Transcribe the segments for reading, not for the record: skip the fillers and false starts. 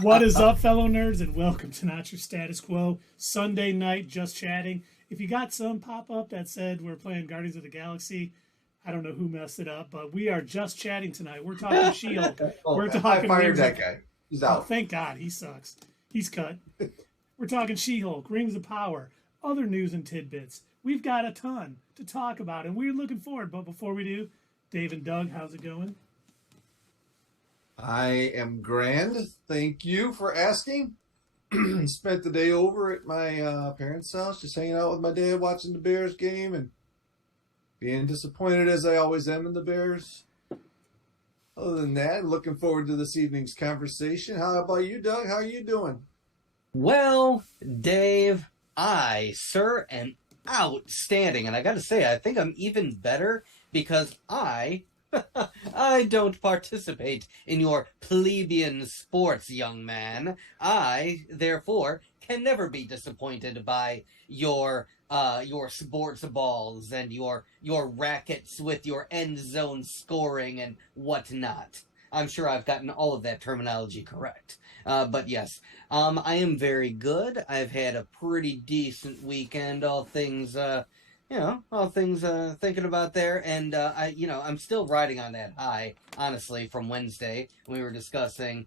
What is up, fellow nerds, and welcome to Not Your Status Quo Sunday night Just Chatting. If you got some pop up that said we're playing Guardians of the Galaxy, I don't know who messed it up, but we are just chatting tonight. We're talking She-Hulk. We're I talking fired Rings that of... guy. He's Oh, out. thank God, he sucks. He's cut. We're talking She-Hulk, Rings of Power, other news and tidbits. We've got a ton to talk about, and we're looking forward. But before we do, Dave and Doug, how's it going? I am grand. Thank you for asking. Spent the day over at my parents' house, just hanging out with my dad, watching the Bears game, and being disappointed as I always am in the Bears. Other than that, looking forward to this evening's conversation. How about you, Doug? How are you doing? Well, Dave, sir, am outstanding. And I got to say, I think I'm even better because I don't participate in your plebeian sports, young man. I, therefore, can never be disappointed by your sports balls and your rackets with your end zone scoring and whatnot. I'm sure I've gotten all of that terminology correct. But yes, I am very good. I've had a pretty decent weekend, all things thinking about there, and I'm still riding on that high, honestly, from Wednesday when we were discussing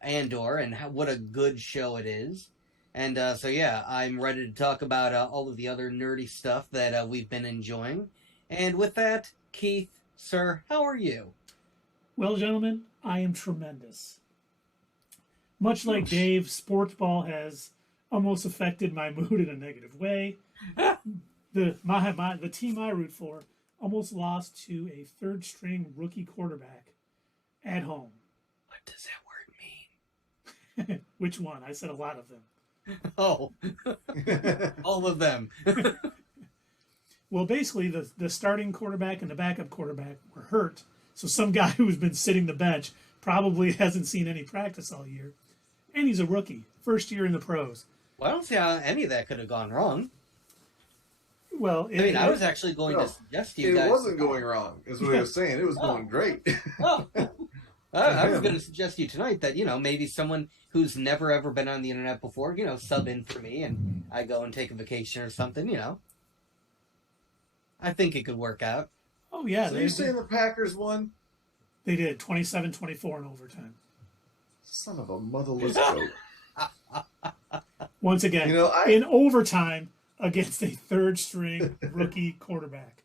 Andor and what a good show it is. And so yeah, I'm ready to talk about all of the other nerdy stuff that we've been enjoying. And with that, Keith, sir, how are you? Well, gentlemen, I am tremendous. Much like Dave, sports ball has almost affected my mood in a negative way. The team I root for almost lost to a third string rookie quarterback at home. What does that word mean? Which one? I said a lot of them. Oh, all of them. Well, basically, the starting quarterback and the backup quarterback were hurt. So some guy who's been sitting the bench probably hasn't seen any practice all year. And he's a rookie, first year in the pros. Well, I don't see how any of that could have gone wrong. Well, I was actually going to suggest to you guys. It wasn't going wrong, is what I was saying. It was going great. Oh. I was going to suggest to you tonight that, maybe someone who's never ever been on the internet before, sub in for me and I go and take a vacation or something, I think it could work out. Oh, yeah. So you're saying the Packers won? They did, 27-24 in overtime. Son of a motherless goat. Once again, in overtime against a third-string rookie quarterback.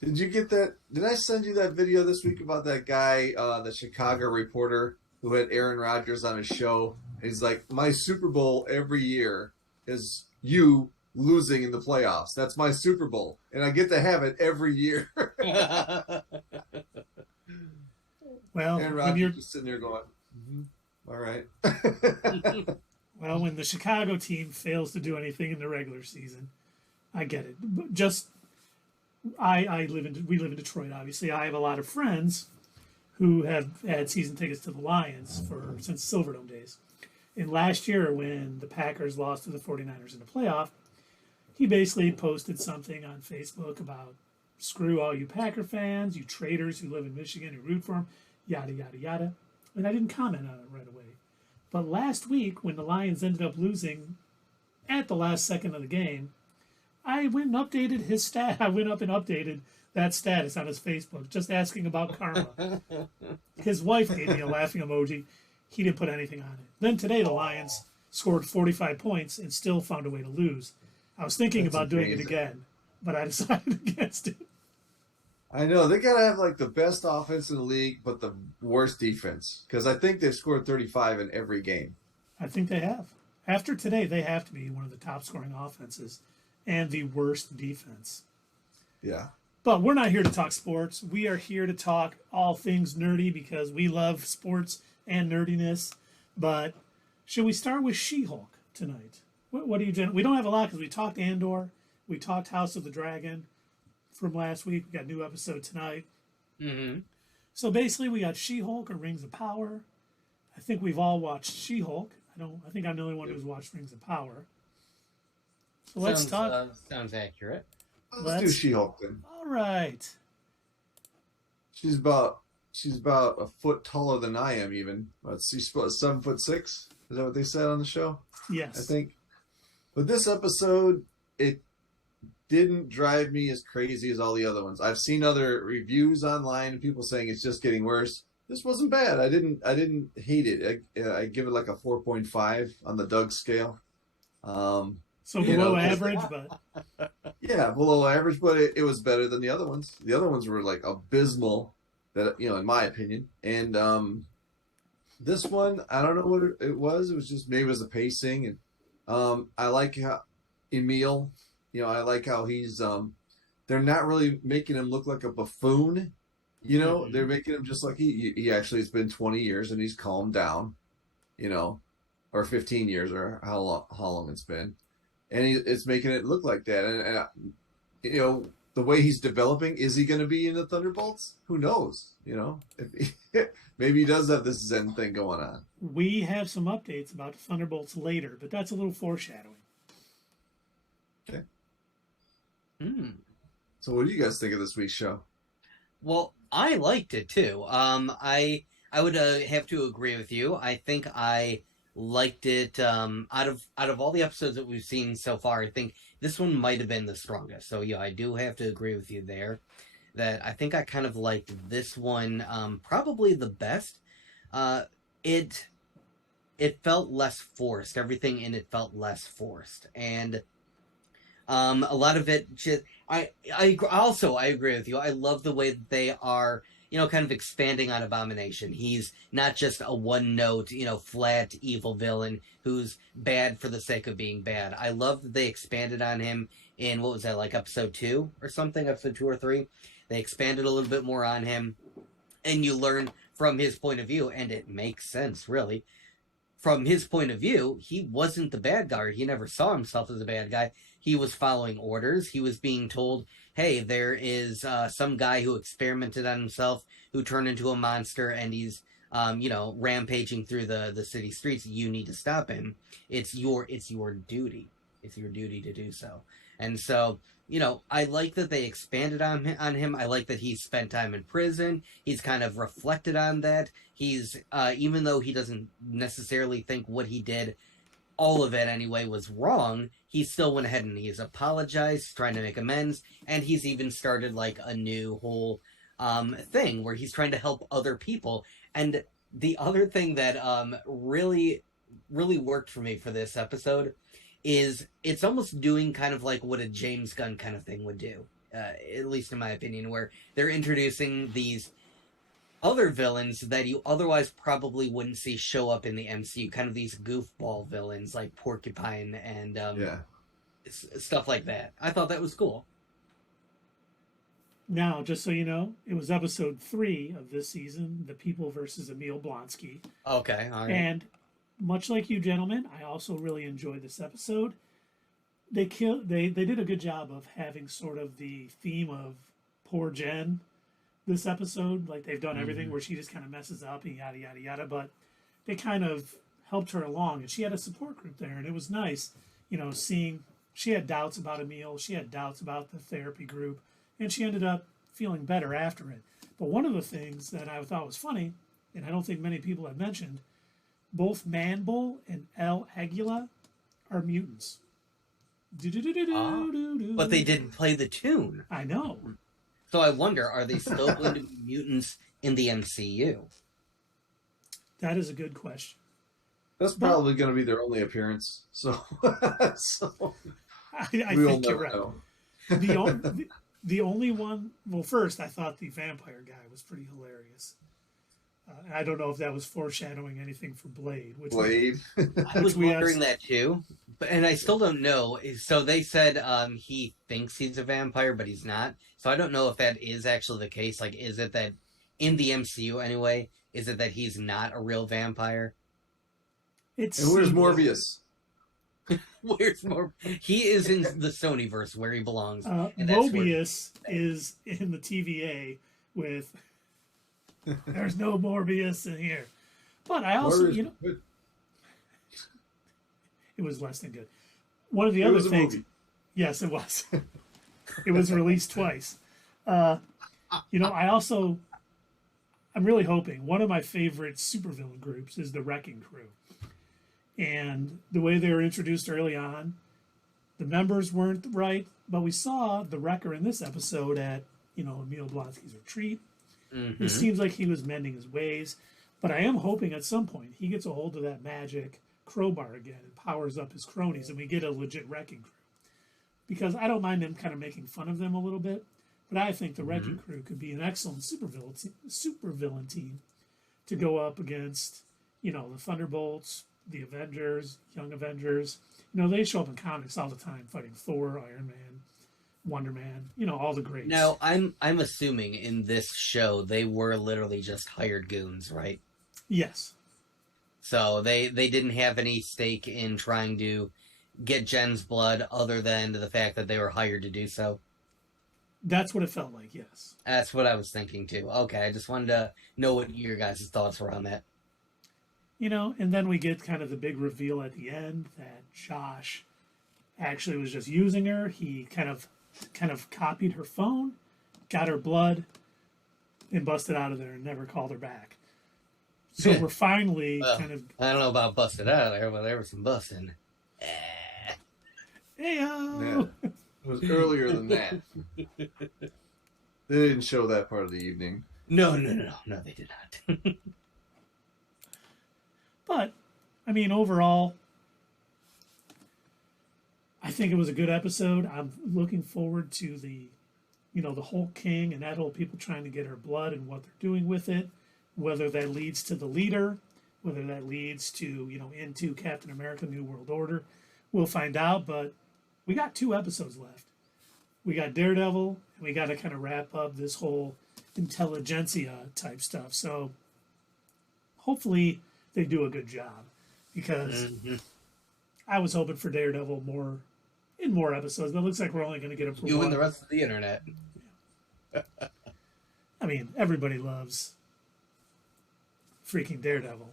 Did you get that? Did I send you that video this week about that guy, the Chicago reporter who had Aaron Rodgers on his show? He's like, my Super Bowl every year is you losing in the playoffs. That's my Super Bowl. And I get to have it every year. Well, Aaron Rodgers just sitting there going, all right. Well, when the Chicago team fails to do anything in the regular season, I get it. But we live in Detroit, obviously. I have a lot of friends who have had season tickets to the Lions since Silverdome days. And last year, when the Packers lost to the 49ers in the playoff, he basically posted something on Facebook about screw all you Packer fans, you traitors who live in Michigan who root for them, yada, yada, yada. And I didn't comment on it right away. But last week, when the Lions ended up losing at the last second of the game, I went and updated his stat. I went up and updated that status on his Facebook, just asking about karma. His wife gave me a laughing emoji. He didn't put anything on it. Then today, the Lions scored 45 points and still found a way to lose. I was thinking about doing it again, but I decided against it. I know. They got to have like the best offense in the league, but the worst defense. Because I think they've scored 35 in every game. I think they have. After today, they have to be one of the top scoring offenses and the worst defense. Yeah. But we're not here to talk sports. We are here to talk all things nerdy because we love sports and nerdiness. But should we start with She-Hulk tonight? What do you? We don't have a lot because we talked Andor, we talked House of the Dragon from last week. We got a new episode tonight. Mm-hmm. So basically, we got She-Hulk or Rings of Power. I think we've all watched She-Hulk. I think I'm the only one who's watched Rings of Power. So let's talk. Sounds accurate. Let's do She-Hulk then. All right. She's she's about a foot taller than I am. Even she's 7'6". Is that what they said on the show? Yes. I think. But this episode, it didn't drive me as crazy as all the other ones. I've seen other reviews online and people saying it's just getting worse. This wasn't bad. I didn't hate it. I give it like a 4.5 on the Doug scale. So below average, but yeah, below average, but it was better than the other ones. The other ones were like abysmal, that in my opinion. And this one, I don't know what it was. It was just maybe it was the pacing, and I like how Emil. I like how he's. They're not really making him look like a buffoon. Mm-hmm. They're making him just like he actually has been 20 years and he's calmed down. Or 15 years or how long it's been. And it's making it look like that. And the way he's developing, is he going to be in the Thunderbolts? Who knows? Maybe he does have this Zen thing going on. We have some updates about the Thunderbolts later, but that's a little foreshadowing. Okay. So what do you guys think of this week's show? Well, I liked it too. I would have to agree with you. I think I liked it. Out of all the episodes that we've seen so far, I think this one might have been the strongest. So yeah, I do have to agree with you there. That I think I kind of liked this one probably the best. It felt less forced. Everything in it felt less forced, and a lot of it just. I agree with you. I love the way that they are, kind of expanding on Abomination. He's not just a one-note, flat evil villain who's bad for the sake of being bad. I love that they expanded on him in, what was that, like episode 2 or something? Episode 2 or 3? They expanded a little bit more on him, and you learn from his point of view, and it makes sense, really. From his point of view, he wasn't the bad guy. He never saw himself as a bad guy. He was following orders. He was being told, hey, there is some guy who experimented on himself, who turned into a monster, and he's, rampaging through the city streets. You need to stop him. It's your duty. It's your duty to do so. And so, I like that they expanded on him. I like that he spent time in prison. He's kind of reflected on that. He's, even though he doesn't necessarily think what he did, all of it anyway, was wrong, he still went ahead and he's apologized, trying to make amends, and he's even started like a new whole thing where he's trying to help other people. And the other thing that really, really worked for me for this episode is it's almost doing kind of like what a James Gunn kind of thing would do, at least in my opinion, where they're introducing these other villains that you otherwise probably wouldn't see show up in the MCU, kind of these goofball villains like Porcupine and stuff like that. I thought that was cool. Now, just so you know, it was episode 3 of this season, The People versus Emil Blonsky. Okay, all right. And much like you gentlemen, I also really enjoyed this episode. They did a good job of having sort of the theme of poor Jen this episode. Like, they've done everything where she just kind of messes up and yada yada yada, but they kind of helped her along, and she had a support group there, and it was nice, seeing she had doubts about Emil, she had doubts about the therapy group, and she ended up feeling better after it. But one of the things that I thought was funny, and I don't think many people have mentioned, both Manbull and El Aguila are mutants. But they didn't play the tune. I know. So I wonder, are they still going to be mutants in the MCU? That is a good question. That's probably going to be their only appearance. So, I think you're right. Know. The only one. Well, first I thought the vampire guy was pretty hilarious. I don't know if that was foreshadowing anything for Blade. I was wondering that too, and I still don't know. So they said he thinks he's a vampire, but he's not. So I don't know if that is actually the case. Like, is it that in the MCU anyway? Is it that he's not a real vampire? And where's Morbius? Where's Morbius? He is in the Sonyverse where he belongs. Mobius is in the TVA with. There's no Morbius in here. But I also, it was less than good. One of the other things. Yes, it was. It was released twice. I I'm really hoping one of my favorite supervillain groups is the Wrecking Crew. And the way they were introduced early on, the members weren't right, but we saw the Wrecker in this episode at, Emil Blonsky's retreat. It seems like he was mending his ways, but I am hoping at some point he gets a hold of that magic crowbar again and powers up his cronies and we get a legit Wrecking Crew. Because I don't mind them kind of making fun of them a little bit, but I think the Wrecking Crew could be an excellent supervillain team to go up against, the Thunderbolts, the Avengers, Young Avengers. They show up in comics all the time fighting Thor, Iron Man, Wonder Man, all the greats. Now, I'm assuming in this show they were literally just hired goons, right? Yes. So they didn't have any stake in trying to get Jen's blood other than the fact that they were hired to do so. That's what it felt like, yes. That's what I was thinking too. Okay, I just wanted to know what your guys' thoughts were on that. And then we get kind of the big reveal at the end that Josh actually was just using her. He kind of copied her phone, got her blood, and busted out of there and never called her back. So we're finally I don't know about busted out of there, but there was some busting. Heyo! Yeah. It was earlier than that. They didn't show that part of the evening. No, they did not. But, overall, I think it was a good episode. I'm looking forward to the Hulk King and that whole people trying to get her blood and what they're doing with it, whether that leads to the leader, whether that leads to, into Captain America New World Order. We'll find out, but we got 2 episodes left. We got Daredevil, and we got to kind of wrap up this whole intelligentsia type stuff. So hopefully they do a good job, because I was hoping for Daredevil in more episodes, but it looks like we're only going to get him for You one. and the rest of the internet. Everybody loves freaking Daredevil.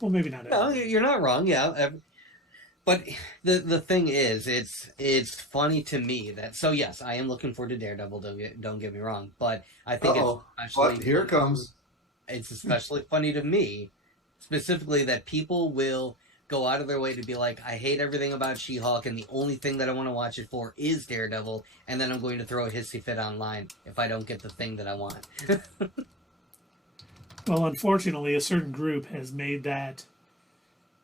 Well, maybe not everybody. No, you're not wrong. Yeah, but the thing is, it's funny to me that. So yes, I am looking forward to Daredevil. Don't get me wrong, but I think it's especially, here it comes. It's especially funny to me, specifically that people will go out of their way to be like, I hate everything about She-Hulk, and the only thing that I want to watch it for is Daredevil, and then I'm going to throw a hissy fit online if I don't get the thing that I want. Well, unfortunately, a certain group has made that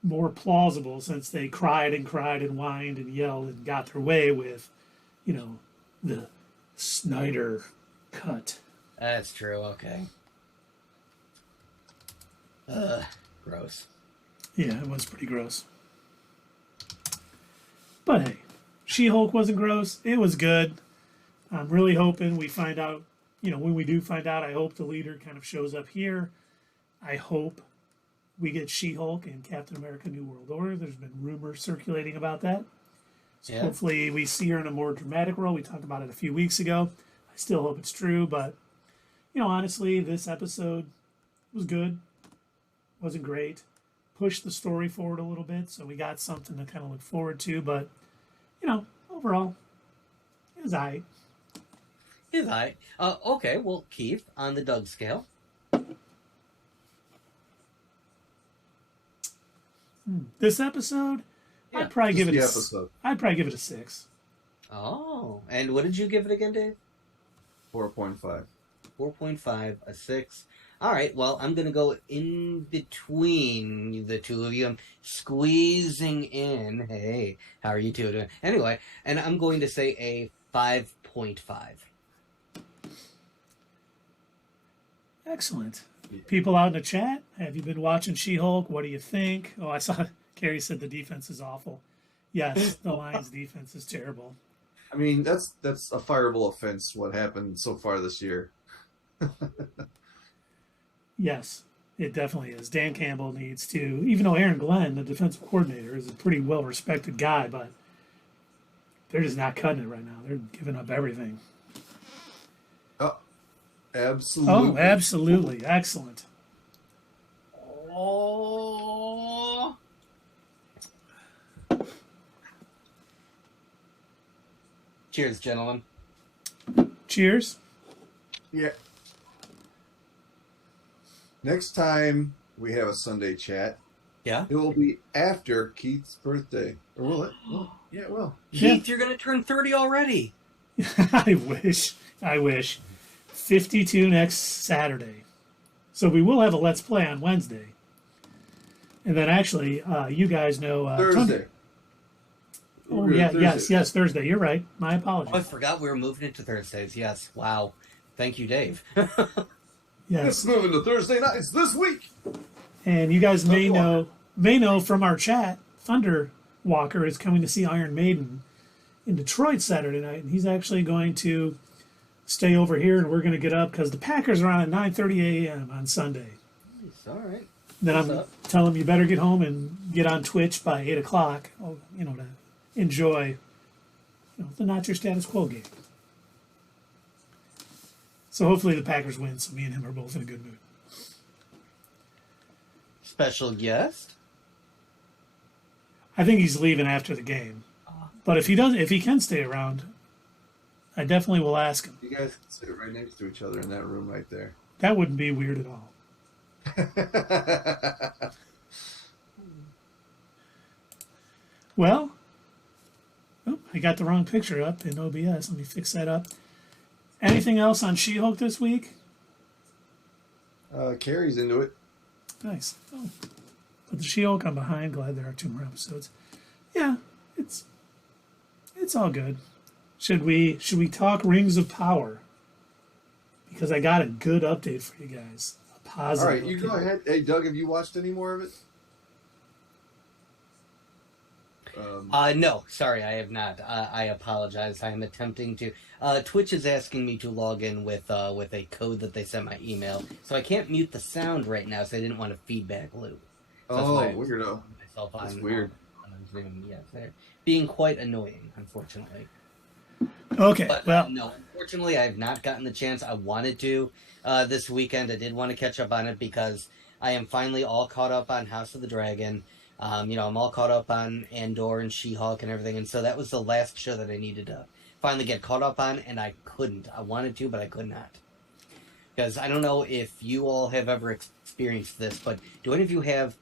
more plausible since they cried and whined and yelled and got their way with, the Snyder cut. That's true. Okay. Gross. Yeah, it was pretty gross. But hey, She-Hulk wasn't gross. It was good. I'm really hoping we find out, when we do find out, I hope the leader kind of shows up here. I hope we get She-Hulk and Captain America New World Order. There's been rumors circulating about that. So hopefully we see her in a more dramatic role. We talked about it a few weeks ago. I still hope it's true, but, honestly, this episode was good. Wasn't great. Pushed the story forward a little bit, so we got something to kind of look forward to, but, overall, it was all right. Is I okay? Well, Keith, on the Doug scale. This episode, Yeah, I'd probably give it I'd probably give it a 6. Oh, and what did you give it again, Dave? 4.5. 4.5, a 6. All right, well, I'm going to go in between the two of you. I'm squeezing in. Hey, how are you two doing? Anyway, and I'm going to say a 5.5. Excellent. People out in the chat, have you been watching She-Hulk? What do you think? Oh, I saw Carrie said the defense is awful. Yes, the Lions' defense is terrible. That's a fireable offense, what happened so far this year. Yes, it definitely is. Dan Campbell needs to, even though Aaron Glenn, the defensive coordinator, is a pretty well-respected guy, but they're just not cutting it right now. They're giving up everything. Oh, absolutely. Oh, absolutely. Excellent. Oh. Cheers, gentlemen. Cheers. Yeah. next time we have a Sunday chat, Yeah. it will be after Keith's birthday. Or will it? Well, yeah, it will. Keith, you're gonna turn 30 already. I wish. 52 next Saturday. So we will have a Let's Play on Wednesday. And then actually, you guys know... Thursday. Oh, yeah, yes, Thursday. You're right. My apologies. Oh, I forgot we were moving into Thursdays. Yes. Wow. Thank you, Dave. Yes. It's moving to Thursday nights this week. And you guys may know from our chat, Thunder Walker is coming to see Iron Maiden in Detroit Saturday night, and he's actually going to stay over here, and we're going to get up because the Packers are on at 9:30 a.m. on Sunday. It's all right. Then What's I'm up? telling him you better get home and get on Twitch by 8 o'clock, to enjoy, the Not Your Status Quo game. So hopefully the Packers win, so me and him are both in a good mood. Special guest? I think he's leaving after the game. But if he can stay around, I definitely will ask him. You guys can sit right next to each other in that room right there. That wouldn't be weird at all. Well, I got the wrong picture up in OBS. Let me fix that up. Anything else on She-Hulk this week? Carrie's into it. Nice. Oh. Put the She-Hulk on behind. Glad there are 2 more episodes. Yeah, it's all good. Should we talk Rings of Power? Because I got a good update for you guys. A positive. All right, you go ahead. Hey, Doug, have you watched any more of it? No, sorry, I have not. I apologize. I am attempting to. Twitch is asking me to log in with a code that they sent my email, so I can't mute the sound right now. So I didn't want a feedback loop. So weirdo. That's weird. Zoom. Yes, they're being quite annoying, unfortunately. Okay, But, well, no, unfortunately, I've not gotten the chance. I wanted to this weekend. I did want to catch up on it because I am finally all caught up on House of the Dragon. I'm all caught up on Andor and She-Hulk and everything, and so that was the last show that I needed to finally get caught up on, and I couldn't. I wanted to, but I could not. Because I don't know if you all have ever experienced this, but do any of you have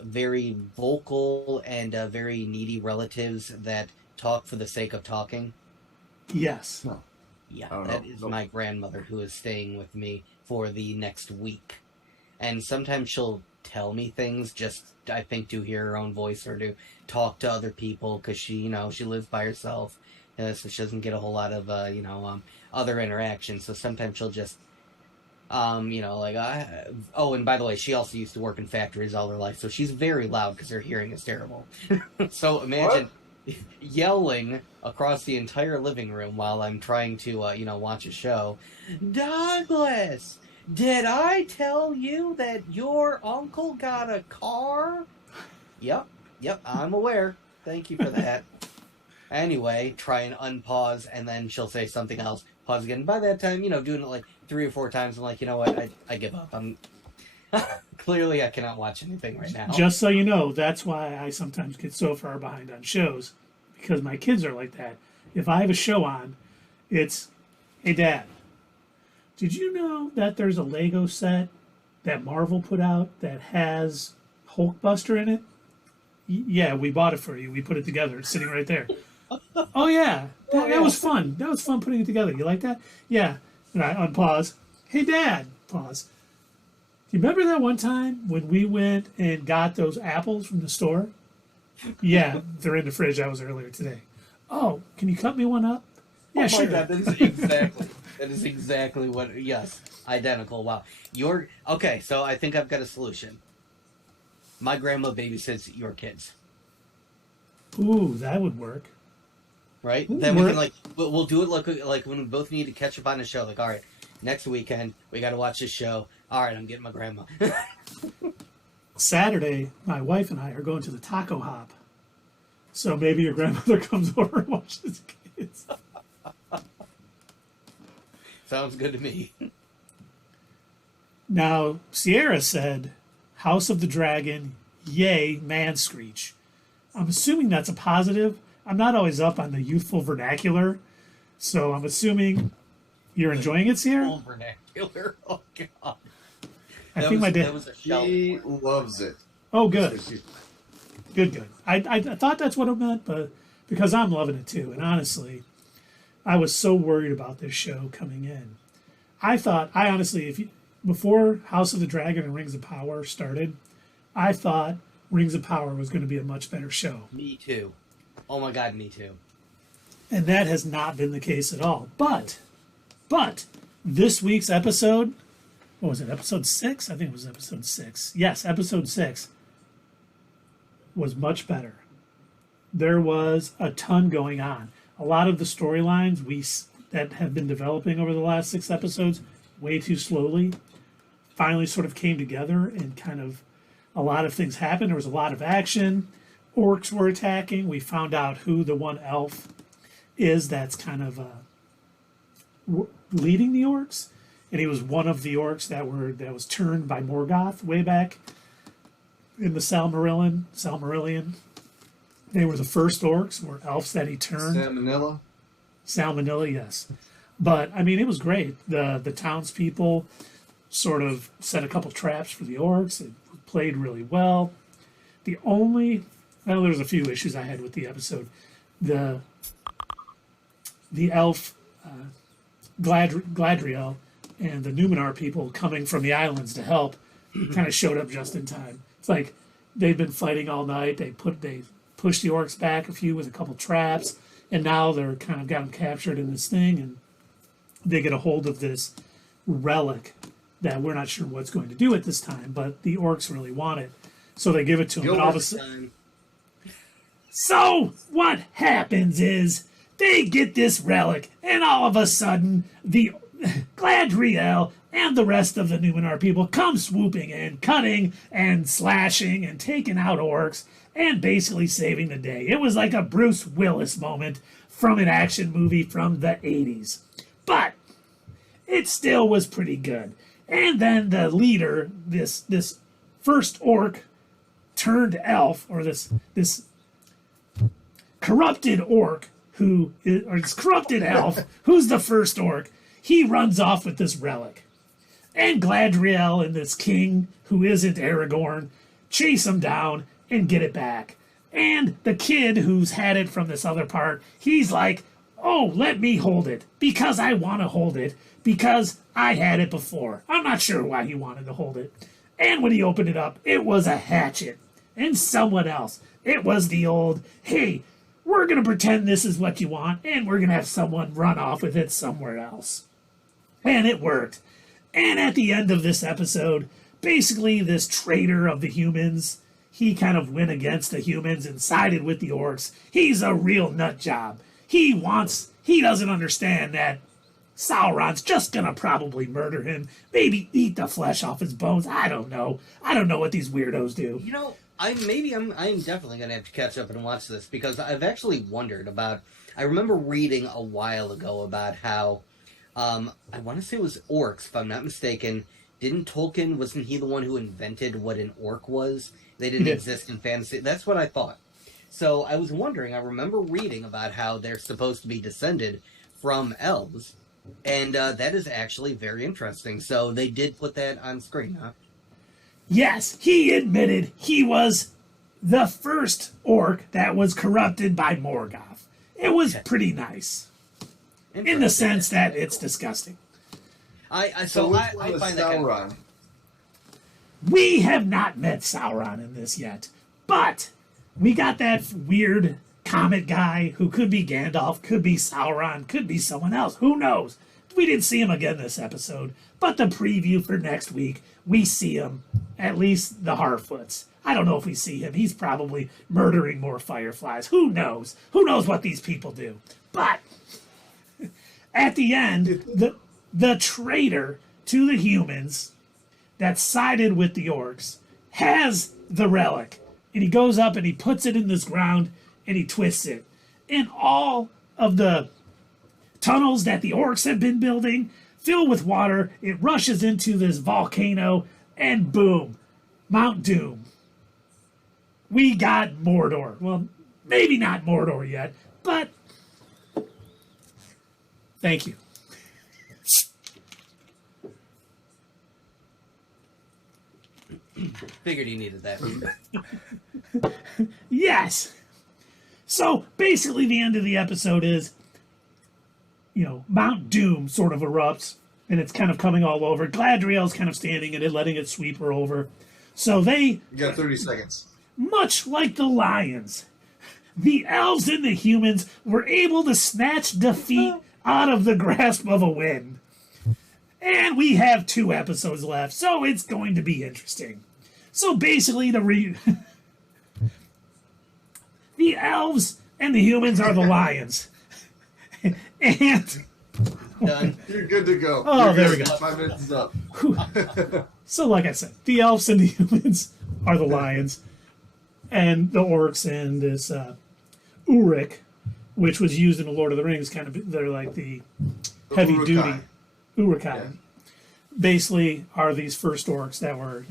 very vocal and very needy relatives that talk for the sake of talking? yes. No. Yeah, I don't that know. is Nope. my grandmother who is staying with me for the next week. And sometimes she'll tell me things just, I think, to hear her own voice or to talk to other people because she lives by herself. So she doesn't get a whole lot of, other interactions. So sometimes she'll just, oh, and by the way, she also used to work in factories all her life. So she's very loud because her hearing is terrible. So imagine yelling across the entire living room while I'm trying to, watch a show. Douglas, did I tell you that your uncle got a car? Yep, I'm aware. Thank you for that. Anyway, try and unpause, and then she'll say something else. Pause again. By that time, doing it like 3 or 4 times, I'm like, you know what? I give up. I'm clearly I cannot watch anything right now. Just so you know, that's why I sometimes get so far behind on shows, because my kids are like that. If I have a show on, it's, hey, Dad, did you know that there's a Lego set that Marvel put out that has Hulkbuster in it? Yeah, we bought it for you. We put it together. It's sitting right there. Oh, yeah. That was fun. That was fun putting it together. You like that? Yeah. And I unpause. Hey, Dad. Pause. Do you remember that one time when we went and got those apples from the store? Yeah, they're in the fridge. That was earlier today. Oh, can you cut me one up? Yeah, sure. God, that is exactly what. Yes, identical. Wow, okay. So I think I've got a solution. My grandma babysits your kids. Ooh, that would work. Right? Ooh, Then we can we'll do it like when we both need to catch up on a show. Like, all right, next weekend we got to watch this show. All right, I'm getting my grandma. Saturday, my wife and I are going to the Taco Hop. So maybe your grandmother comes over and watches kids. Sounds good to me. Now, Sierra said, House of the Dragon, yay, man screech. I'm assuming that's a positive. I'm not always up on the youthful vernacular, so I'm assuming you're enjoying it, Sierra? Vernacular. Oh, God. I think my that dad. was a shout. He loves it. Oh, good. Good. I thought that's what it meant, but because I'm loving it too. And honestly, I was so worried about this show coming in. I honestly, before House of the Dragon and Rings of Power started, I thought Rings of Power was going to be a much better show. Me too. Oh my God, me too. And that has not been the case at all. But this week's episode, what was it, episode 6? I think it was episode 6. Yes, episode 6 was much better. There was a ton going on. A lot of the storylines that have been developing over the last 6 episodes way too slowly finally sort of came together, and kind of a lot of things happened. There was a lot of action. Orcs were attacking. We found out who the one elf is that's kind of leading the orcs, and he was one of the orcs that was turned by Morgoth way back in the Silmarillion. They were the first orcs, were elves that he turned. Salmonella, yes. But I mean, it was great. The townspeople sort of set a couple traps for the orcs. It played really well. There's a few issues I had with the episode. The elf Gladriel and the Numenor people coming from the islands to help kind of showed up just in time. It's like they've been fighting all night. They pushed the orcs back a few with a couple traps, and now they're kind of gotten captured in this thing, and they get a hold of this relic that we're not sure what's going to do at this time, but the orcs really want it. So they give it to them. And all of a sudden, so what happens is they get this relic, and all of a sudden the Gladriel and the rest of the Numenor people come swooping in, cutting and slashing and taking out orcs and basically saving the day. It was like a Bruce Willis moment from an action movie from the 80s. But it still was pretty good. And then the leader, this first orc turned elf, or this corrupted orc this corrupted elf, who's the first orc, he runs off with this relic. And Gladriel and this king, who isn't Aragorn, chase him down and get it back. And the kid who's had it from this other part, he's like, oh, let me hold it, because I want to hold it, because I had it before. I'm not sure why he wanted to hold it. And when he opened it up, it was a hatchet. And someone else. It was the old, hey, we're going to pretend this is what you want, and we're going to have someone run off with it somewhere else. And it worked. And at the end of this episode, basically this traitor of the humans, he kind of went against the humans and sided with the orcs. He's a real nut job. He doesn't understand that Sauron's just gonna probably murder him, maybe eat the flesh off his bones. I don't know what these weirdos do. You know, I'm definitely gonna have to catch up and watch this, because I've actually wondered about. I remember reading a while ago about how I want to say it was orcs, if I'm not mistaken. Wasn't he the one who invented what an orc was? They didn't exist in fantasy. That's what I thought. So I was wondering. I remember reading about how they're supposed to be descended from elves. And that is actually very interesting. So they did put that on screen, huh? Yes, he admitted he was the first orc that was corrupted by Morgoth. It was pretty nice. In the sense that it's disgusting. I find that kind of... We have not met Sauron in this yet. But we got that weird comet guy who could be Gandalf, could be Sauron, could be someone else. Who knows? We didn't see him again this episode, but the preview for next week, we see him, at least the Harfoots. I don't know if we see him. He's probably murdering more fireflies. Who knows? Who knows what these people do? But at the end, the traitor to the humans that sided with the orcs has the relic. And he goes up and he puts it in this ground and he twists it. And all of the tunnels that the orcs have been building fill with water. It rushes into this volcano and boom, Mount Doom. We got Mordor. Well, maybe not Mordor yet, but thank you. Figured you needed that. Yes. So basically, the end of the episode is, Mount Doom sort of erupts, and it's kind of coming all over. Gladriel's kind of standing in it, letting it sweep her over. So they, You got 30 seconds. much like the lions, the elves and the humans were able to snatch defeat out of the grasp of a win. And we have 2 episodes left, so it's going to be interesting. So basically, the elves and the humans are the lions. And Done. You're good to go. Oh, You're there good. we go. 5 minutes is up. so, like I said, the elves and the humans are the lions, and the orcs and this Uruk, which was used in the Lord of the Rings, they're like the heavy duty Urukai. Urukai. Yeah. Basically, are these first orcs that were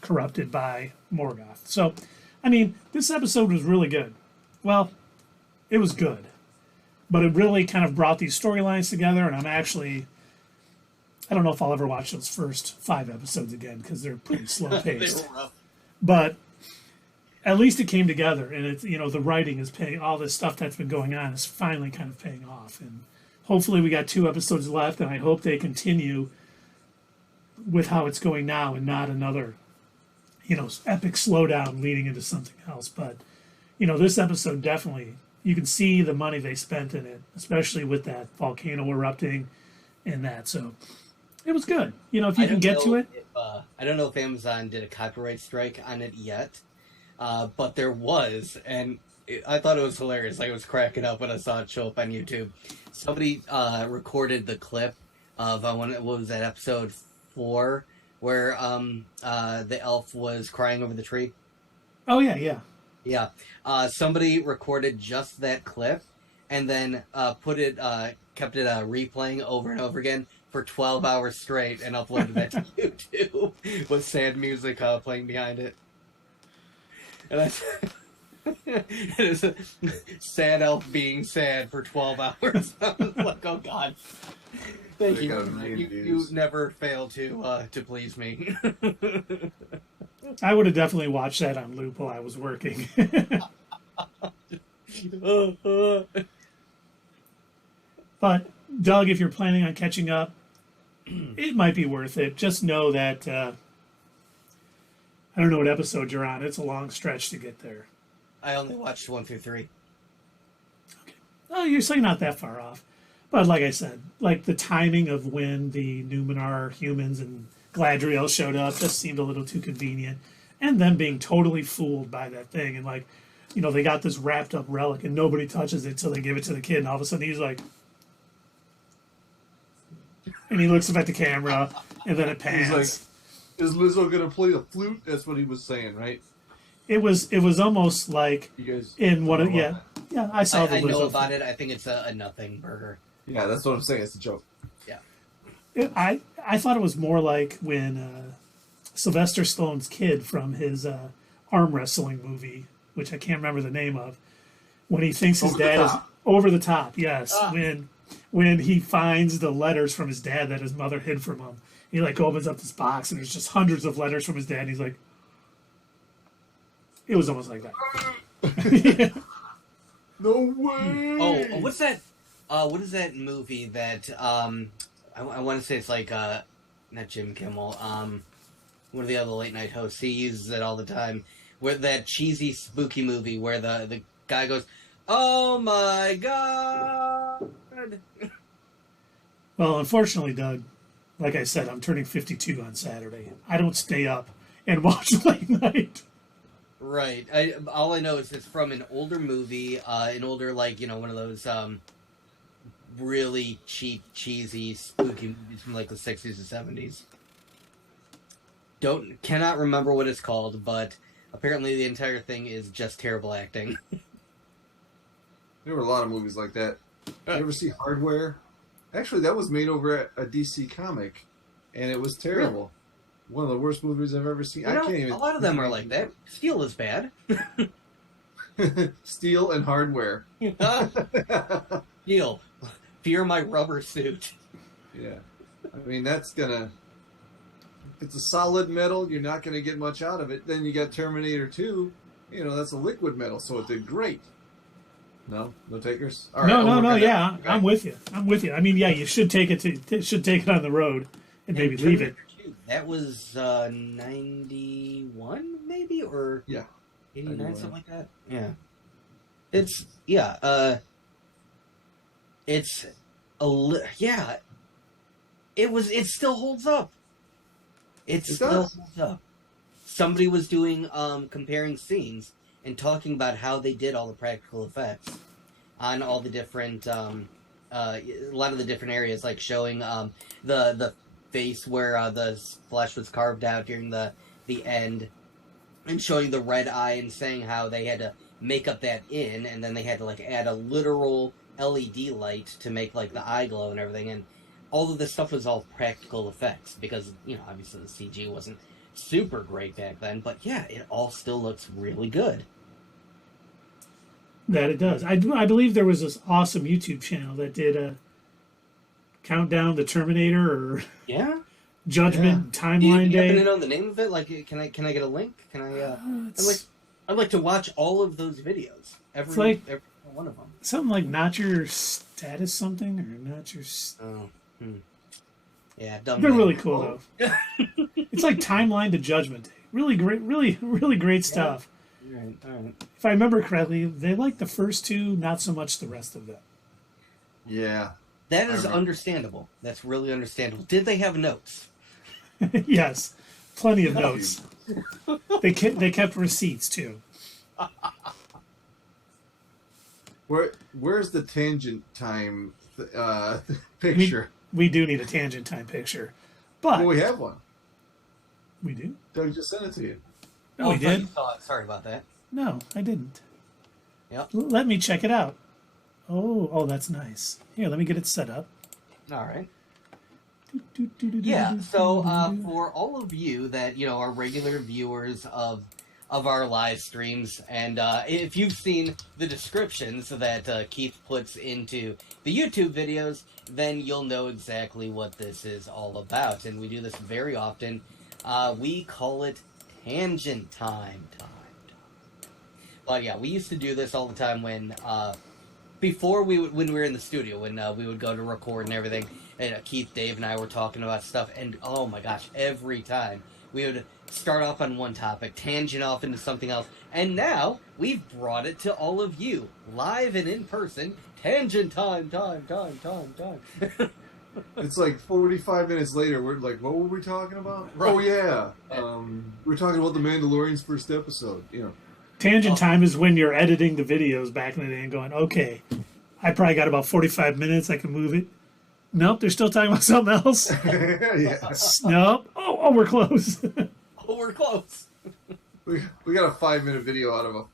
corrupted by Morgoth. So, I mean, this episode was really good. Well, it was good. But it really kind of brought these storylines together, and I don't know if I'll ever watch those first 5 episodes again, because they're pretty slow They paced. were rough. But at least it came together, and it's, the writing is paying, all this stuff that's been going on is finally kind of paying off. And hopefully we got 2 episodes left, and I hope they continue with how it's going now and not another, epic slowdown leading into something else. But, this episode definitely, you can see the money they spent in it, especially with that volcano erupting and that. So it was good. If you can get to it. I don't know if Amazon did a copyright strike on it yet, but there was, and I thought it was hilarious. I was cracking up when I saw it show up on YouTube. Somebody recorded the clip of what was that, episode 4, where the elf was crying over the tree. Oh, yeah. Yeah, somebody recorded just that clip, and then kept it replaying over and over again for 12 hours straight, and uploaded that to YouTube with sad music playing behind it. And it is a sad elf being sad for 12 hours. I was like, oh god, thank They you. got a million You views. never fail to please me. I would have definitely watched that on loop while I was working. But, Doug, if you're planning on catching up, it might be worth it. Just know that, I don't know what episode you're on. It's a long stretch to get there. I only watched 1 through 3. Oh, you're saying not that far off. But like I said, like the timing of when the Numenor humans and Gladriel showed up just seemed a little too convenient. And them being totally fooled by that thing. And like, they got this wrapped up relic and nobody touches it till they give it to the kid. And all of a sudden he's like, and he looks up at the camera and then it pans. He's like, is Lizzo going to play the flute? That's what he was saying, right? It was almost like You guys in one of, know yeah, about yeah, I saw the I know Lizzo about thing. it. I think it's a nothing burger. Yeah, that's what I'm saying. It's a joke. I thought it was more like when Sylvester Stallone's kid from his arm wrestling movie, which I can't remember the name of, when he thinks his Over the dad is Top. over the top. Yes, when he finds the letters from his dad that his mother hid from him, he like opens up this box and there's just hundreds of letters from his dad. And he's like, it was almost like that. No way! Oh, what's that? What is that movie that I want to say it's like not Jim Kimmel. One of the other late night hosts. He uses it all the time. Where that cheesy spooky movie where the guy goes, "Oh my god." Well, unfortunately, Doug, like I said, I'm turning 52 on Saturday. I don't stay up and watch late night. Right. All I know is it's from an older movie, an older, like, one of those really cheap, cheesy, spooky movies from like the 60s or 70s. Cannot remember what it's called, but apparently the entire thing is just terrible acting. There were a lot of movies like that. You ever see Hardware? Actually, that was made over at a DC comic, and it was terrible. One of the worst movies I've ever seen. I can't even. A lot of them are like that. Steel is bad. Steel and Hardware. Steel. Fear my rubber suit. Yeah, I mean that's gonna it's a solid metal. You're not going to get much out of it. Then you got Terminator 2. You know, that's a liquid metal, so it did great. No takers. All right. No. Yeah, I'm with you. I mean, yeah, you should take it on the road and maybe leave it. That was 91, maybe, or 89, something like that. Yeah. It's It still holds up. It still holds up. Somebody was doing comparing scenes and talking about how they did all the practical effects on all the different a lot of the different areas, like showing the face where the flesh was carved out during the end, and showing the red eye and saying how they had to make up that and then they had to like add a literal LED light to make like the eye glow and everything, and all of this stuff was all practical effects because, you know, obviously the CG wasn't super great back then, but yeah, it all still looks really good. That it does. I believe there was this awesome YouTube channel that did a countdown the Terminator or Judgment timeline Do you day. happen to know the name of it? Like, can I get a link? Can I? I'd like to watch all of those videos. Every one of them. Something like not your status something or not your. Yeah, they're really cool though. It's like timeline to Judgment Day. Really great, really great stuff. All right. If I remember correctly, they like the first two, not so much the rest of them. Yeah. That is understandable. That's really understandable. Did they have notes? Yes, plenty of notes. They kept receipts too. Where's the tangent time picture? We do need a tangent time picture, but well, we have one. We do. Doug just sent it to you. No, we did. Sorry about that. No, I didn't. Yep. Let me check it out. Oh, that's nice. Here, let me get it set up. All right. Yeah, so for all of you that, you know, are regular viewers of our live streams, and if you've seen the descriptions that Keith puts into the YouTube videos, then you'll know exactly what this is all about. And we do this very often. We call it tangent time. But yeah, we used to do this all the time when before when we were in the studio, when we would go to record and everything, and Keith, Dave, and I were talking about stuff, and oh my gosh, every time we would start off on one topic, tangent off into something else, and now we've brought it to all of you, live and in person, tangent time. It's like 45 minutes later, we're like, what were we talking about? Right. Oh yeah, we were talking about the Mandalorian's first episode, you know. Tangent time is when you're editing the videos back in the day and going, okay, I probably got about 45 minutes, I can move it. Nope, they're still talking about something else. Yes. Nope. Oh, we're close. We're close. We got a 5-minute video out of a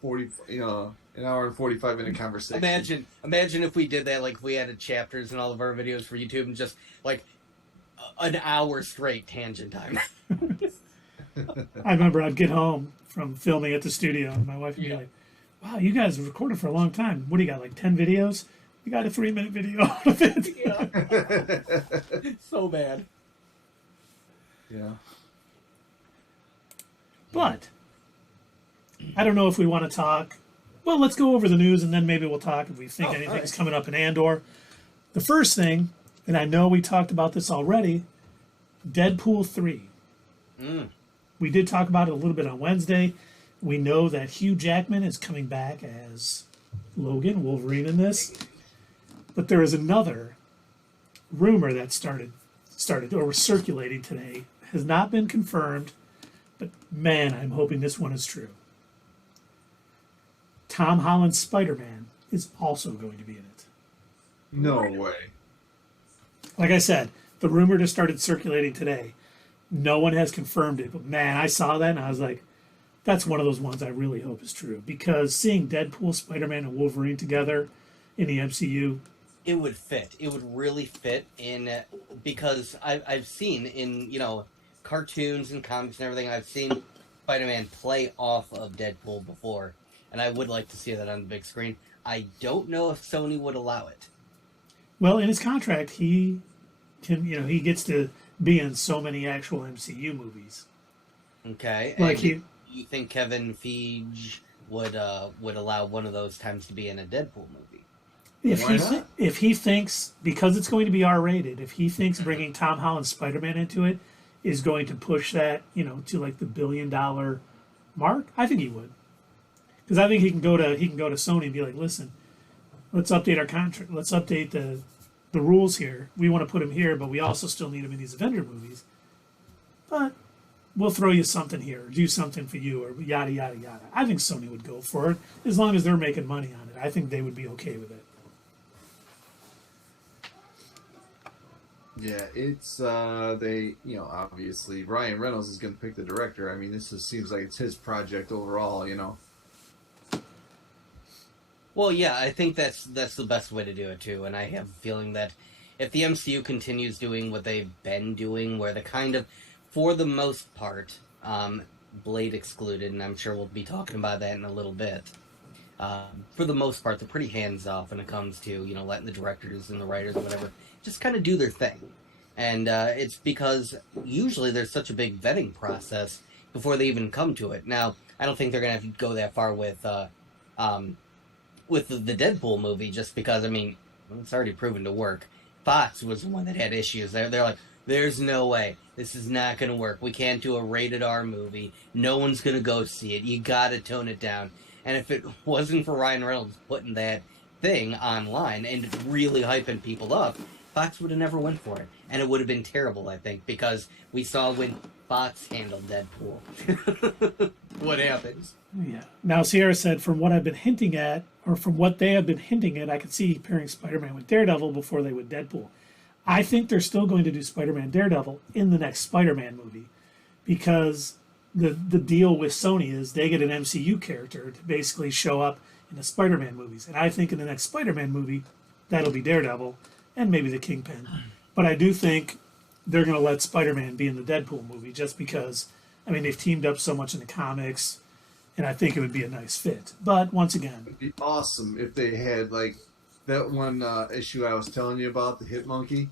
an hour and 45-minute conversation. Imagine if we did that, like if we added chapters in all of our videos for YouTube and just like an hour straight tangent time. I remember I'd get home from filming at the studio and my wife would be like, wow, you guys have recorded for a long time. What do you got, like 10 videos? We got a 3-minute video out of it. Yeah. So bad. Yeah. But I don't know if we want to talk. Well, let's go over the news and then maybe we'll talk if we think anything's coming up in Andor. The first thing, and I know we talked about this already, Deadpool 3. We did talk about it a little bit on Wednesday. We know that Hugh Jackman is coming back as Logan, Wolverine in this. But there is another rumor that started or was circulating today. Has not been confirmed, but man, I'm hoping this one is true. Tom Holland's Spider-Man is also going to be in it. No way. Like I said, the rumor just started circulating today. No one has confirmed it, but man, I saw that and I was like, that's one of those ones I really hope is true. Because seeing Deadpool, Spider-Man, and Wolverine together in the MCU, it would fit. It would really fit in because I've seen in, you know, cartoons and comics and everything, I've seen Spider-Man play off of Deadpool before, and I would like to see that on the big screen. I don't know if Sony would allow it. Well, in his contract, he can, you know, he gets to be in so many actual MCU movies. Okay. Like And you think Kevin Feige would allow one of those times to be in a Deadpool movie? Why not? If he thinks, because it's going to be R rated, if he thinks Mhm. bringing Tom Holland's Spider-Man into it is going to push that, to like the $1 billion mark, I think he would. Because I think he can go to Sony and be like, listen, let's update our contract, let's update the rules here. We want to put him here, but we also still need him in these Avenger movies. But we'll throw you something here, or do something for you, or yada yada yada. I think Sony would go for it as long as they're making money on it. I think they would be okay with it. Yeah, it's they obviously Ryan Reynolds is going to pick the director. I mean, seems like it's his project overall. Well, yeah, I think that's the best way to do it too, and I have a feeling that if the MCU continues doing what they've been doing, where the kind of, for the most part, Blade excluded, and I'm sure we'll be talking about that in a little bit. For the most part, they're pretty hands-off when it comes to, letting the directors and the writers or whatever just kind of do their thing. And it's because usually there's such a big vetting process before they even come to it. Now, I don't think they're going to have to go that far with the Deadpool movie, just because, I mean, it's already proven to work. Fox was the one that had issues. They're like, there's no way. This is not going to work. We can't do a rated R movie. No one's going to go see it. You got to tone it down. And if it wasn't for Ryan Reynolds putting that thing online and really hyping people up, Fox would have never went for it. And it would have been terrible, I think, because we saw when Fox handled Deadpool. What happens? Yeah. Now, Sierra said, from what I've been hinting at, or from what they have been hinting at, I could see pairing Spider-Man with Daredevil before they would Deadpool. I think they're still going to do Spider-Man Daredevil in the next Spider-Man movie, because the deal with Sony is they get an MCU character to basically show up in the Spider-Man movies. And I think in the next Spider-Man movie, that'll be Daredevil and maybe the Kingpin. But I do think they're going to let Spider-Man be in the Deadpool movie just because, I mean, they've teamed up so much in the comics, and I think it would be a nice fit. But once again, It'd be awesome if they had like that one issue I was telling you about, the Hit Monkey.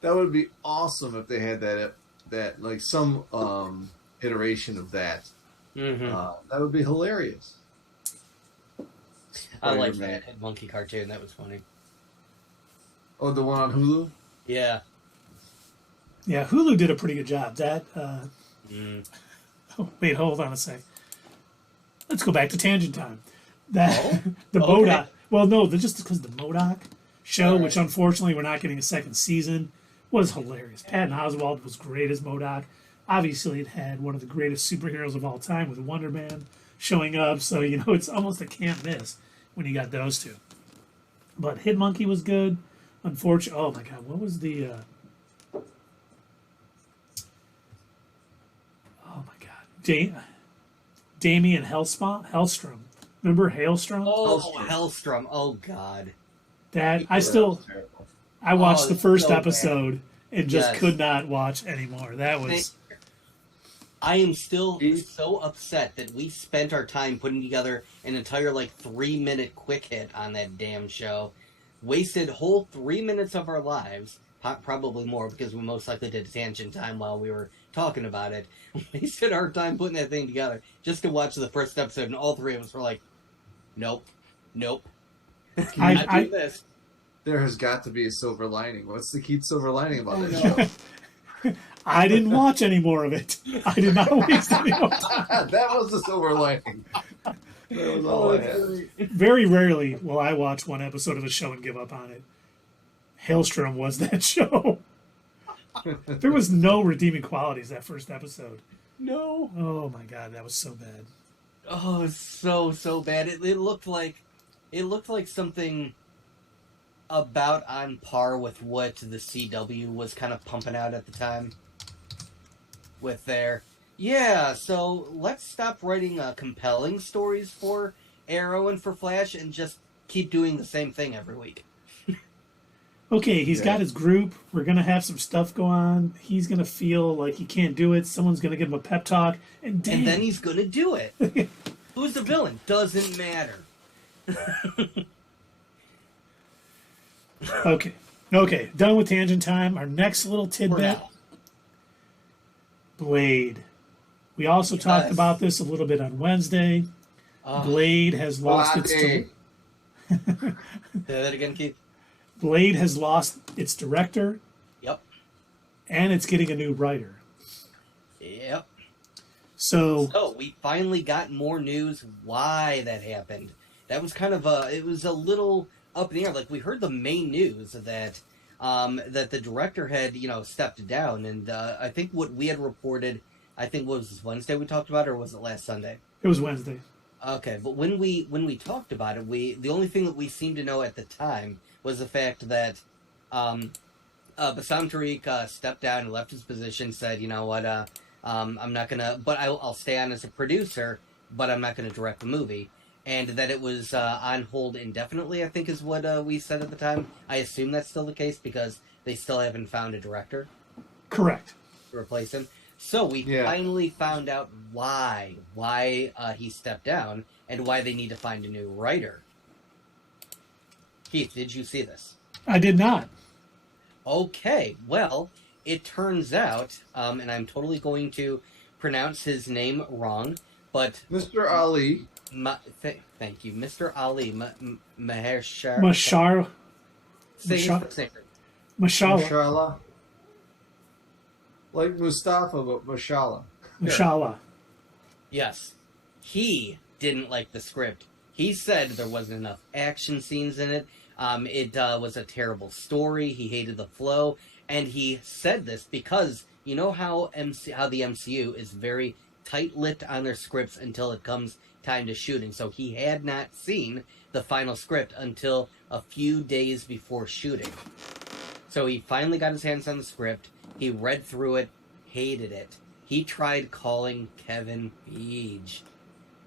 That would be awesome if they had that like some iteration of that. Mm-hmm. That would be hilarious. I like Spider-Man. that monkey cartoon. That was funny. Oh, the one on Hulu? Yeah. yeah, Hulu did a pretty good job. That, Mm. oh, wait, hold on a sec. Let's go back to Tangent Time. That Oh? the Okay. MODOK. Well, no, just because the MODOK show, All right. which unfortunately we're not getting a second season, was hilarious. Patton Oswalt was great as MODOK. Obviously, it had one of the greatest superheroes of all time with Wonder Man showing up. So it's almost a can't miss when you got those two. But Hit Monkey was good. Unfortunately, oh my God, what was the? Oh my God, Damien Hellstrom. Remember Hailstrom? Oh, Hellstrom. Oh, God. That I That still was terrible. I watched Oh, the it's first so bad. episode and just Yes. could not watch anymore. That was I am still so upset that we spent our time putting together an entire 3-minute quick hit on that damn show. Wasted whole 3 minutes of our lives, probably more because we most likely did tangent time while we were talking about it. Wasted our time putting that thing together just to watch the first episode, and all three of us were like, nope, nope. Not I do this. There has got to be a silver lining. What's the key silver lining about that know. show? I didn't watch any more of it. I did not waste any more time. That was the silver lining. That was all I had. Very rarely will I watch one episode of a show and give up on it. Hailstrom was that show. There was no redeeming qualities that first episode. No. Oh my God, that was so bad. Oh, it's so bad. It looked like something about on par with what the CW was kind of pumping out at the time. With their so let's stop writing compelling stories for Arrow and for Flash and just keep doing the same thing every week. Okay, he's got his group. We're going to have some stuff go on. He's going to feel like he can't do it. Someone's going to give him a pep talk. And damn. And then he's gonna do it. Who's the villain? Doesn't matter. Okay, done with Tangent Time. Our next little For tidbit. now. Blade. We also talked about this a little bit on Wednesday. Blade has lost its Blade. Say that again, Keith. Blade has lost its director, Yep. and it's getting a new writer. Yep. So So we finally got more news why that happened. That was kind of it was a little up in the air. Like we heard the main news that that the director had stepped down, and I think what we had reported, I think was this Wednesday we talked about, or was it last Sunday? it was Wednesday. Okay, but when we talked about it, the only thing that we seemed to know at the time was the fact that Bassam Tariq stepped down and left his position. Said, you know what, I'm not gonna, but I'll stay on as a producer, but I'm not gonna direct the movie. And that it was on hold indefinitely, I think is what we said at the time. I assume that's still the case because they still haven't found a director Correct. to replace him. So we finally found out why he stepped down and why they need to find a new writer. Keith, did you see this? I did not. Okay, well, it turns out, and I'm totally going to pronounce his name wrong, but Mr. Ali. Thank you, Mr. Ali Mahershala. Mashallah. Like Mustafa, but Mashallah. Mashallah. Yes. He didn't like the script. He said there wasn't enough action scenes in it. It was a terrible story. He hated the flow. And he said this because you know how the MCU is very tight-lipped on their scripts until it comes time to shooting. So he had not seen the final script until a few days before shooting. So he finally got his hands on the script. He read through it, hated it. He tried calling Kevin Feige.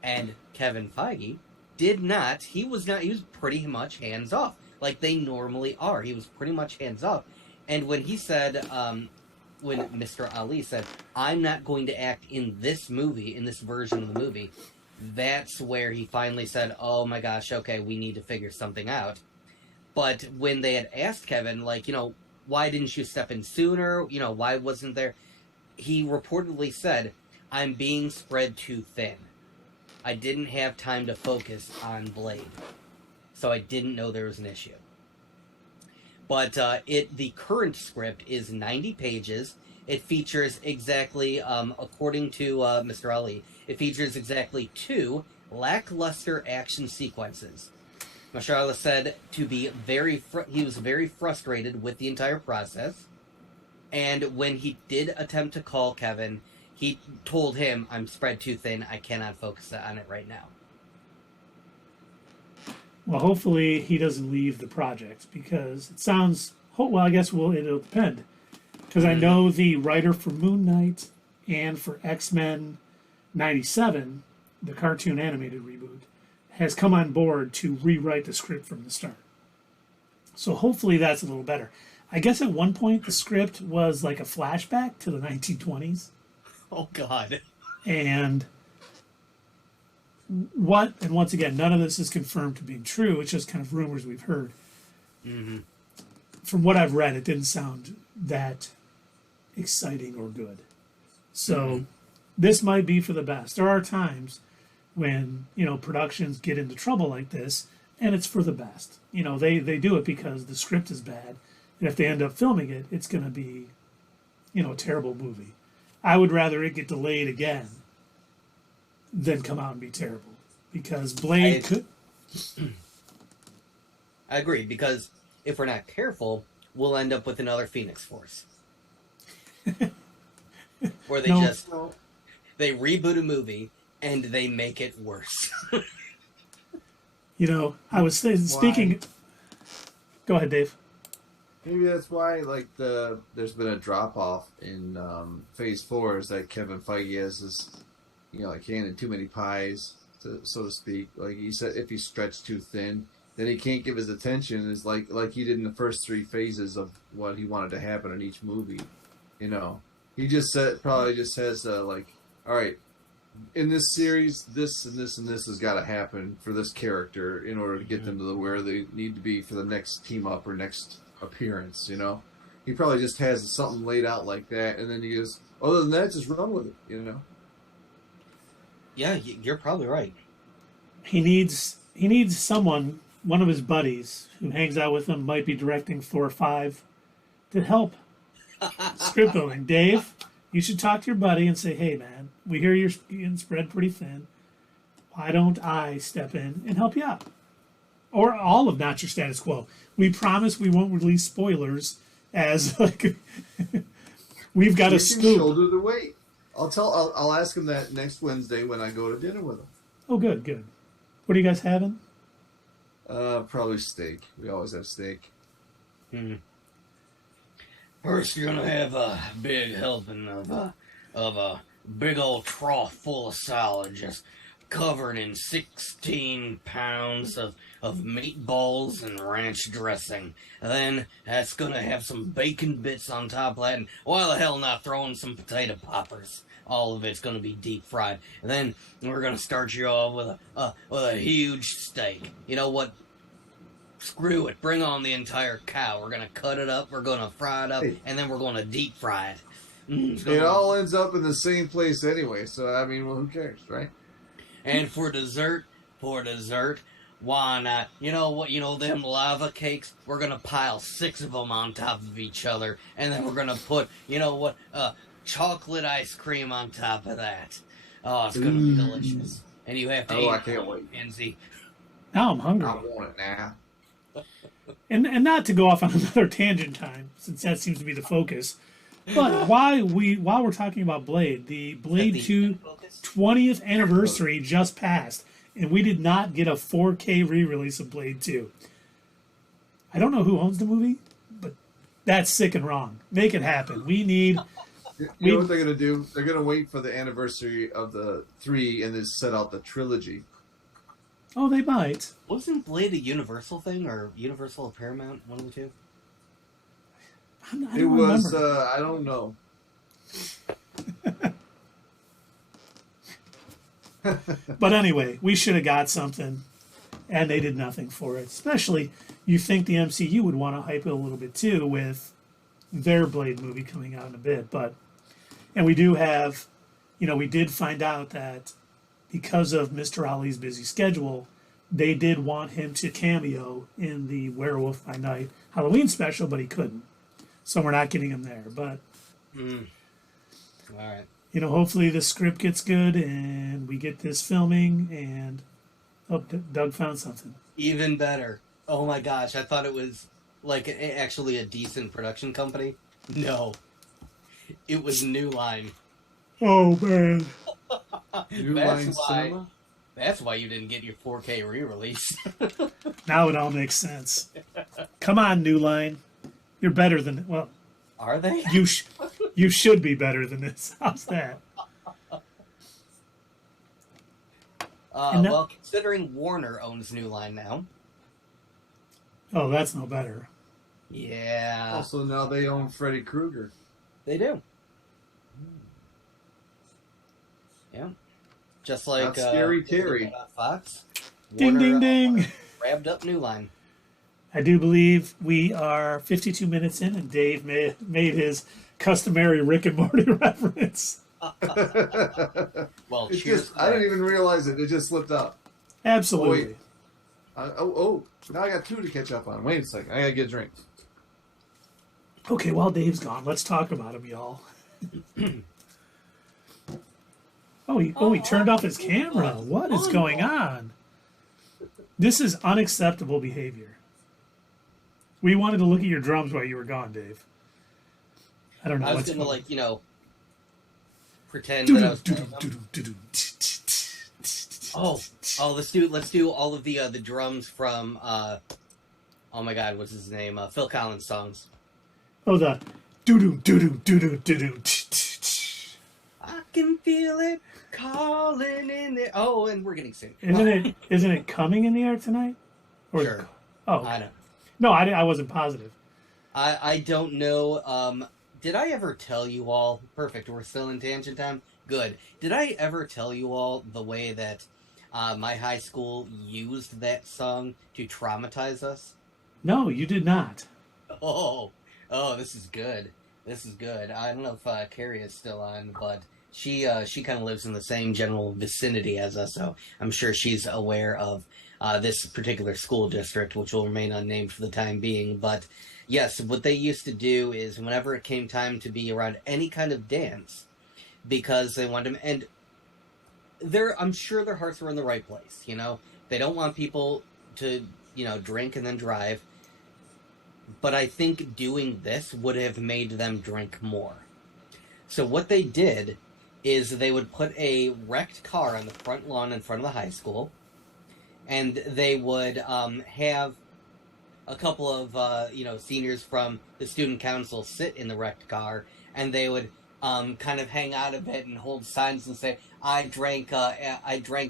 And Kevin Feige did not. He was pretty much hands off, like they normally are. He was pretty much hands off. And when he said, when Mr. Ali said, I'm not going to act in this movie, in this version of the movie, that's where he finally said, oh my gosh, okay, we need to figure something out. But when they had asked Kevin, like, why didn't you step in sooner? Why wasn't there? He reportedly said, I'm being spread too thin. I didn't have time to focus on Blade. So I didn't know there was an issue. But the current script is 90 pages. It features exactly, according to Mr. Ali, it features exactly 2 lackluster action sequences. Mashallah said to be he was very frustrated with the entire process. And when he did attempt to call Kevin, he told him, I'm spread too thin, I cannot focus on it right now. Well, hopefully he doesn't leave the project because it sounds. Well, I guess it'll depend. Because I know the writer for Moon Knight and for X-Men 97, the cartoon animated reboot, has come on board to rewrite the script from the start. So hopefully that's a little better. I guess at one point the script was like a flashback to the 1920s. Oh, God. And once again, none of this is confirmed to being true. It's just kind of rumors we've heard. Mm-hmm. From what I've read, it didn't sound that exciting or good. So this might be for the best. There are times when, productions get into trouble like this, and it's for the best. They do it because the script is bad. And if they end up filming it, it's going to be, a terrible movie. I would rather it get delayed again than come out and be terrible. Because Blade could... I agree, because if we're not careful, we'll end up with another Phoenix Force. Where they reboot a movie and they make it worse. I was speaking... Go ahead, Dave. Maybe that's why, there's been a drop off in Phase 4 is that Kevin Feige has this, handed too many pies, so to speak. Like he said, if he's stretched too thin, then he can't give his attention. It's like he did in the first 3 phases of what he wanted to happen in each movie. He probably just says, all right, in this series, this and this and this has got to happen for this character in order to get them to where they need to be for the next team up or next appearance, He probably just has something laid out like that, and then he goes, other than that, just run with it, you know? Yeah, you're probably right. He needs someone, one of his buddies who hangs out with him, might be directing Thor 5, to help script building. Dave, you should talk to your buddy and say, hey man, we hear you're getting spread pretty thin. Why don't I step in and help you out? Or all of Not Your Status Quo. We promise we won't release spoilers as like we've got You a can scoop. shoulder the weight. I'll ask him that next Wednesday when I go to dinner with him. Oh, good, good. What are you guys having? Probably steak. We always have steak. First, you're gonna have a big helping of a big old trough full of salad, just covered in 16 pounds of meatballs and ranch dressing. And then that's gonna have some bacon bits on top of that, and why the hell not throwing some potato poppers? All of it's gonna be deep fried. And then we're gonna start you off with a huge steak. You know what? Screw it. Bring on the entire cow. We're gonna cut it up. We're gonna fry it up, and then we're gonna deep fry it. It all ends up in the same place anyway. So I mean, well, who cares, right? And for dessert, why not? You know what? You know them lava cakes? We're gonna pile 6 of them on top of each other, and then we're gonna put, you know what? Chocolate ice cream on top of that. Oh, it's gonna be delicious. And you have to eat I can't wait. Kenzie. Now I'm hungry. I want it now. And not to go off on another tangent time, since that seems to be the focus. But while we're talking about Blade, the Blade 2 20th anniversary just passed, and we did not get a 4K re-release of Blade 2. I don't know who owns the movie, but that's sick and wrong. Make it happen. We need. You know what they're gonna do? They're gonna wait for the anniversary of the 3 and then set out the trilogy. Oh, they might. Wasn't Blade a Universal thing, or Universal or Paramount? One of the two? I It don't was. remember. I don't know. But anyway, we should have got something, and they did nothing for it. Especially, you think the MCU would want to hype it a little bit too with their Blade movie coming out in a bit. And we do have, we did find out that because of Mr. Ali's busy schedule, they did want him to cameo in the Werewolf by Night Halloween special, but he couldn't. So we're not getting him there. But, All right. hopefully the script gets good and we get this filming and, Doug found something. Even better. Oh my gosh, I thought it was like actually a decent production company. No. It was New Line. Oh, man. New Line why, Cinema. That's why you didn't get your 4K re-release. Now it all makes sense. Come on, New Line. You're better than, well, Are they? you should be better than this. How's that? Well, considering Warner owns New Line now. Oh, that's no better. Yeah. Also, now they own Freddy Krueger. They do. Yeah. Just like Not Scary Terry. Fox. Ding, ding, ding. Grabbed up New Line. I do believe we are 52 minutes in, and Dave made his customary Rick and Morty reference. Well, It cheers. just, I didn't even realize it. It just slipped out. Absolutely. Now I got 2 to catch up on. Wait a second. I gotta get a drink. Okay, while Dave's gone, let's talk about him, y'all. He turned off his camera. What is going on? This is unacceptable behavior. We wanted to look at your drums while you were gone, Dave. I don't know. I was what's gonna going pretend that I was. Let's do all of the drums from oh my God, what's his name? Phil Collins songs. Oh, the doo-doo. I can feel it calling in there. Oh, and we're getting sick. Isn't it coming in the air tonight? Or Sure. Oh, I know. no, I wasn't positive. I don't know. Did I ever tell you all? Perfect. We're still in tangent time. Good. Did I ever tell you all the way that my high school used that song to traumatize us? No, you did not. Oh, Oh, this is good. This is good. I don't know if Carrie is still on, but she kind of lives in the same general vicinity as us, so I'm sure she's aware of this particular school district, which will remain unnamed for the time being. But yes, what they used to do is whenever it came time to be around any kind of dance, because they wanted to, and I'm sure their hearts were in the right place. You know, they don't want people to drink and then drive. But I think doing this would have made them drink more. So what they did is they would put a wrecked car on the front lawn in front of the high school, and they would have a couple of seniors from the student council sit in the wrecked car, and they would kind of hang out of it and hold signs and say, I drank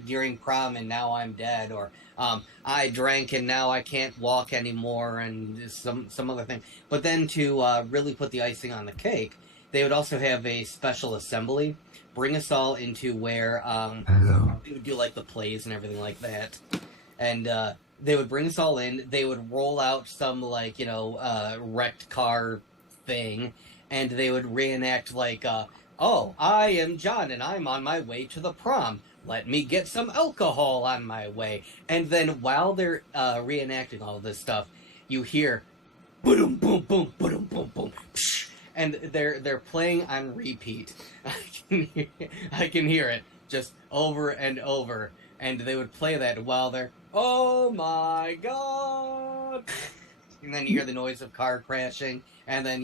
during prom and now I'm dead, or I drank and now I can't walk anymore, and some other thing. But then to really put the icing on the cake, they would also have a special assembly, bring us all into where they would do like the plays and everything like that, and they would bring us all in. They would roll out some wrecked car thing, and they would reenact like, oh, I am John and I'm on my way to the prom. Let me get some alcohol on my way. And then while they're reenacting all this stuff, you hear boom, boom, boom, boom, boom, boom, psh, and they're playing on repeat. I can hear it just over and over, and they would play that while they're, oh my god, and then you hear the noise of car crashing, and then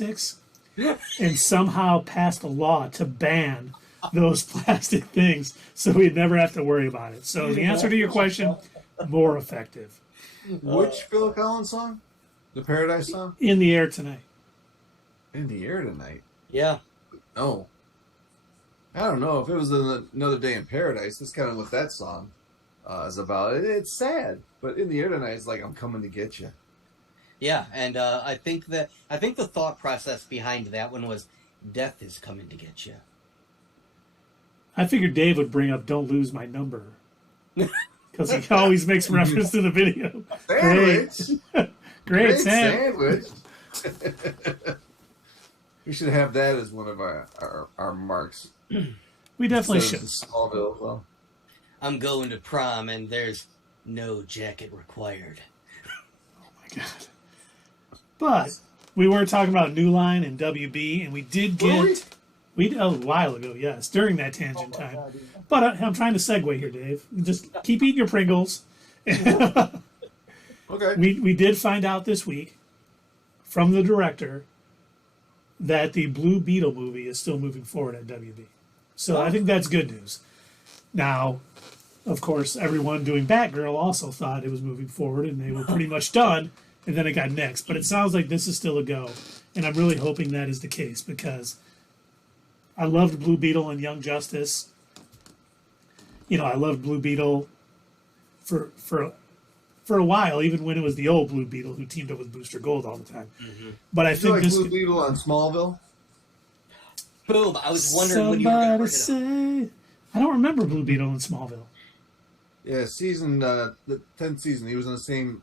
and somehow passed a law to ban those plastic things so we'd never have to worry about it. So the answer to your question, more effective. Which Phil Collins song? The Paradise song? In the Air Tonight. In the Air Tonight. Yeah. No. I don't know. If it was Another Day in Paradise, that's kind of what that song is about. It's sad, but In the Air Tonight is like, I'm coming to get you. Yeah, and I think the thought process behind that one was death is coming to get you. I figured Dave would bring up "Don't Lose My Number" because he always makes reference to the video. Sandwich. Great sandwich. We should have that as one of our marks. We definitely Instead should. of the Smallville. Well, I'm going to prom and there's no jacket required. Oh my god. But we were talking about New Line and WB, and we did get a while ago, yes, during that tangent time. But I'm trying to segue here, Dave. Just keep eating your Pringles. okay. We did find out this week from the director that the Blue Beetle movie is still moving forward at WB. So I think that's good news. Now, of course, everyone doing Batgirl also thought it was moving forward, and they were pretty much done, and then it got nixed. But it sounds like this is still a go, and I'm really hoping that is the case because I loved Blue Beetle and Young Justice. You know, I loved Blue Beetle for a while, even when it was the old Blue Beetle who teamed up with Booster Gold all the time. Mm-hmm. But I Did you think like this Blue Beetle on Smallville? Boom! I was wondering when you were going to bring it up. Say, I don't remember Blue Beetle in Smallville. Yeah, the 10th season, he was in the same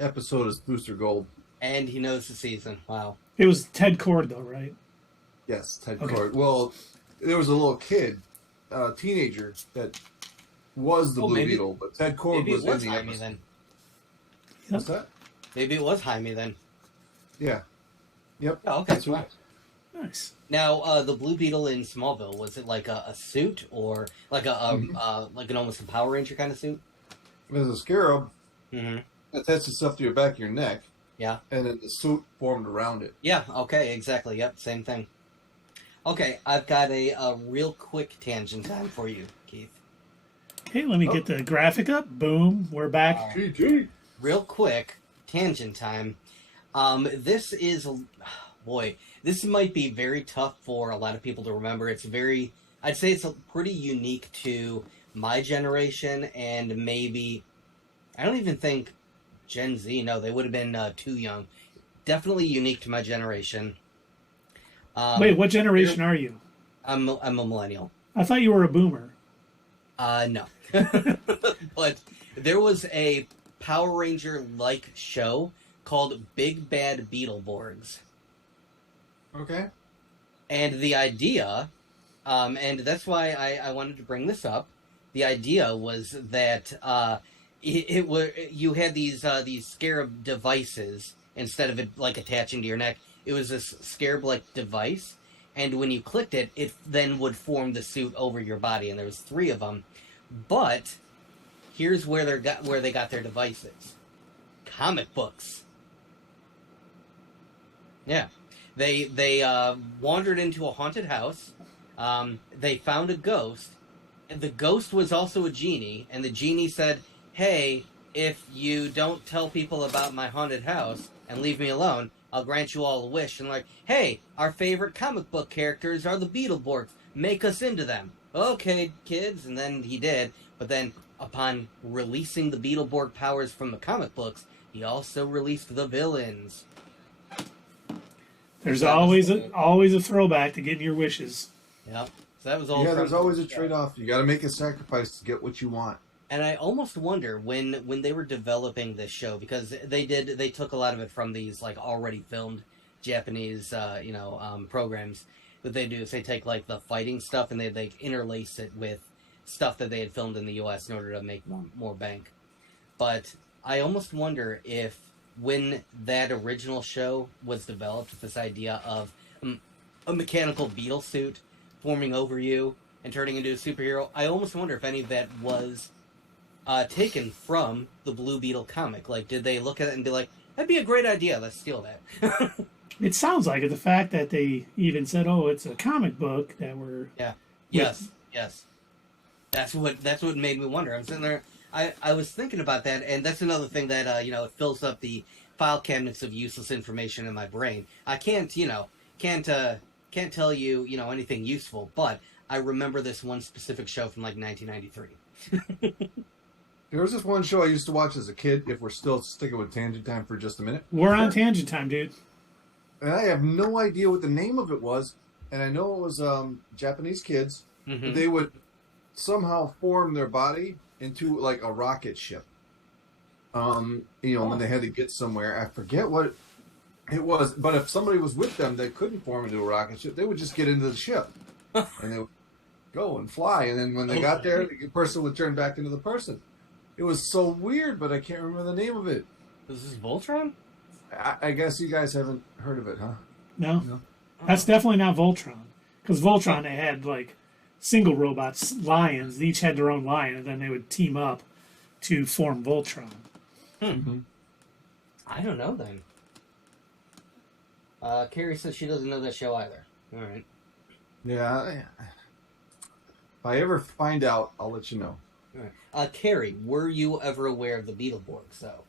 episode as Booster Gold. And he knows the season. Wow. It was Ted Cord, though, right? Yes, Ted Cord. Well, there was a little kid, teenager, that was the Blue Beetle, but Ted Cord was in the Jaime episode. then. What's that? Maybe it was Jaime then. Yeah. Yep. Oh, okay. That's right. Nice. Now, the Blue Beetle in Smallville, was it like a suit or like like an almost a Power Ranger kind of suit? There's a scarab Mm-hmm. that attaches itself to your back of your neck. Yeah. And then the suit formed around it. Yeah, okay, exactly. Yep, same thing. Okay, I've got a real quick tangent time for you, Keith. Okay, let me get the graphic up. Boom, we're back. GG. Real quick, tangent time. This is, boy, this might be very tough for a lot of people to remember. I'd say it's pretty unique to my generation and maybe, I don't even think Gen Z, no, they would have been too young. Definitely unique to my generation. Wait, what generation are you? I'm a millennial. I thought you were a boomer. No. But there was a Power Ranger-like show called Big Bad Beetleborgs. Okay. And the idea, and that's why I wanted to bring this up, the idea was that you had these scarab devices instead of it like attaching to your neck. It was this scarab-like device, and when you clicked it, it then would form the suit over your body, and there was 3 of them. But here's where they got their devices: comic books. Yeah, they wandered into a haunted house. They found a ghost, and the ghost was also a genie. And the genie said, "Hey, if you don't tell people about my haunted house and leave me alone, I'll grant you all a wish." And like, "Hey, our favorite comic book characters are the Beetleborgs. Make us into them." Okay, kids. And then he did. But then, upon releasing the Beetleborg powers from the comic books, he also released the villains. There's always a throwback to getting your wishes. Yep. So that was all. Yeah, there's always a trade-off. You got to make a sacrifice to get what you want. And I almost wonder when they were developing this show, because they took a lot of it from these like already filmed Japanese programs that they do. Is they take like the fighting stuff and they interlace it with stuff that they had filmed in the U.S. in order to make more bank. But I almost wonder if when that original show was developed with this idea of a mechanical beetle suit forming over you and turning into a superhero, I almost wonder if any of that was taken from the Blue Beetle comic. Like, did they look at it and be like, "That'd be a great idea, let's steal that"? It sounds like it. The fact that they even said, "Oh, it's a comic book," that we're Yeah. with. Yes. That's what made me wonder. I'm sitting there. I was thinking about that, and that's another thing that it fills up the file cabinets of useless information in my brain. I can't tell you anything useful, but I remember this one specific show from like 1993. There was this one show I used to watch as a kid. If we're still sticking with Tangent Time for just a minute, We're on tangent time, dude. and I have no idea what the name of it was, and I know it was Japanese kids. Mm-hmm. They would somehow form their body into like a rocket ship. When they had to get somewhere, I forget what it was, but if somebody was with them that couldn't form into a rocket ship, they would just get into the ship and they would go and fly. And then when they got there, the person would turn back into the person. It was so weird, but I can't remember the name of it. Is this Voltron? I guess you guys haven't heard of it, huh? No, that's definitely not Voltron. Because Voltron, they had like single robots, lions. They each had their own lion, and then they would team up to form Voltron. Mm-hmm. I don't know then. Carrie says she doesn't know that show either. All right. Yeah. If I ever find out, I'll let you know. All right. Carrie, were you ever aware of the Beetleborgs, though?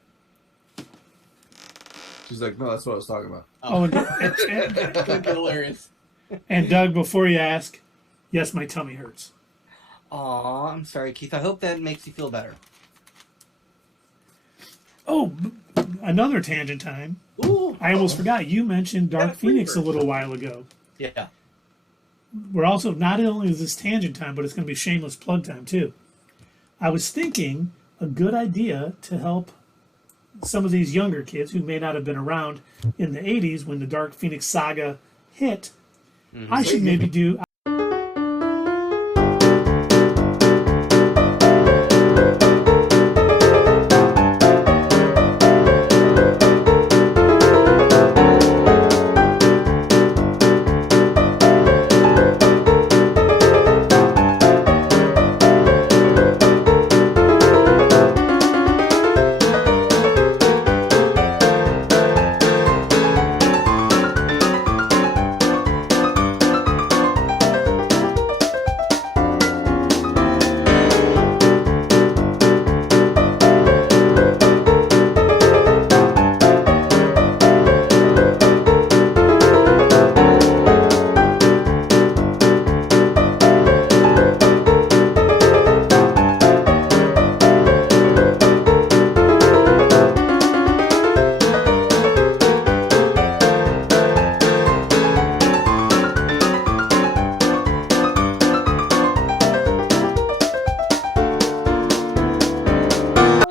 She's like, no, that's what I was talking about. Oh, That's hilarious. and Doug, before you ask, yes, my tummy hurts. Aw, I'm sorry, Keith. I hope that makes you feel better. Oh, another tangent time. Ooh. I almost forgot. You mentioned Dark Phoenix a little while ago. Yeah. We're also, not only is this tangent time, but it's going to be shameless plug time too. I was thinking a good idea to help some of these younger kids who may not have been around in the 80s when the Dark Phoenix saga hit. Mm-hmm. I should maybe do.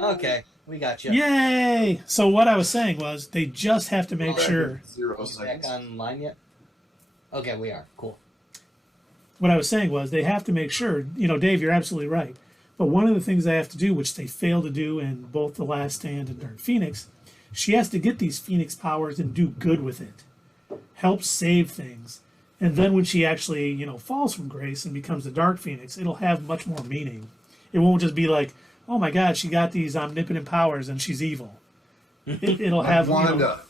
Okay, we got you. Yay! So what I was saying was they just have to make sure. 0 Are you back seconds. online yet? Okay, we are. Cool. What I was saying was they have to make sure. You know, Dave, you're absolutely right. But one of the things they have to do, which they fail to do in both The Last Stand and Dark Phoenix, she has to get these Phoenix powers and do good with it, help save things, and then when she actually, falls from grace and becomes the Dark Phoenix, it'll have much more meaning. It won't just be like, oh my God, she got these omnipotent powers and she's evil. It'll Like have Wanda.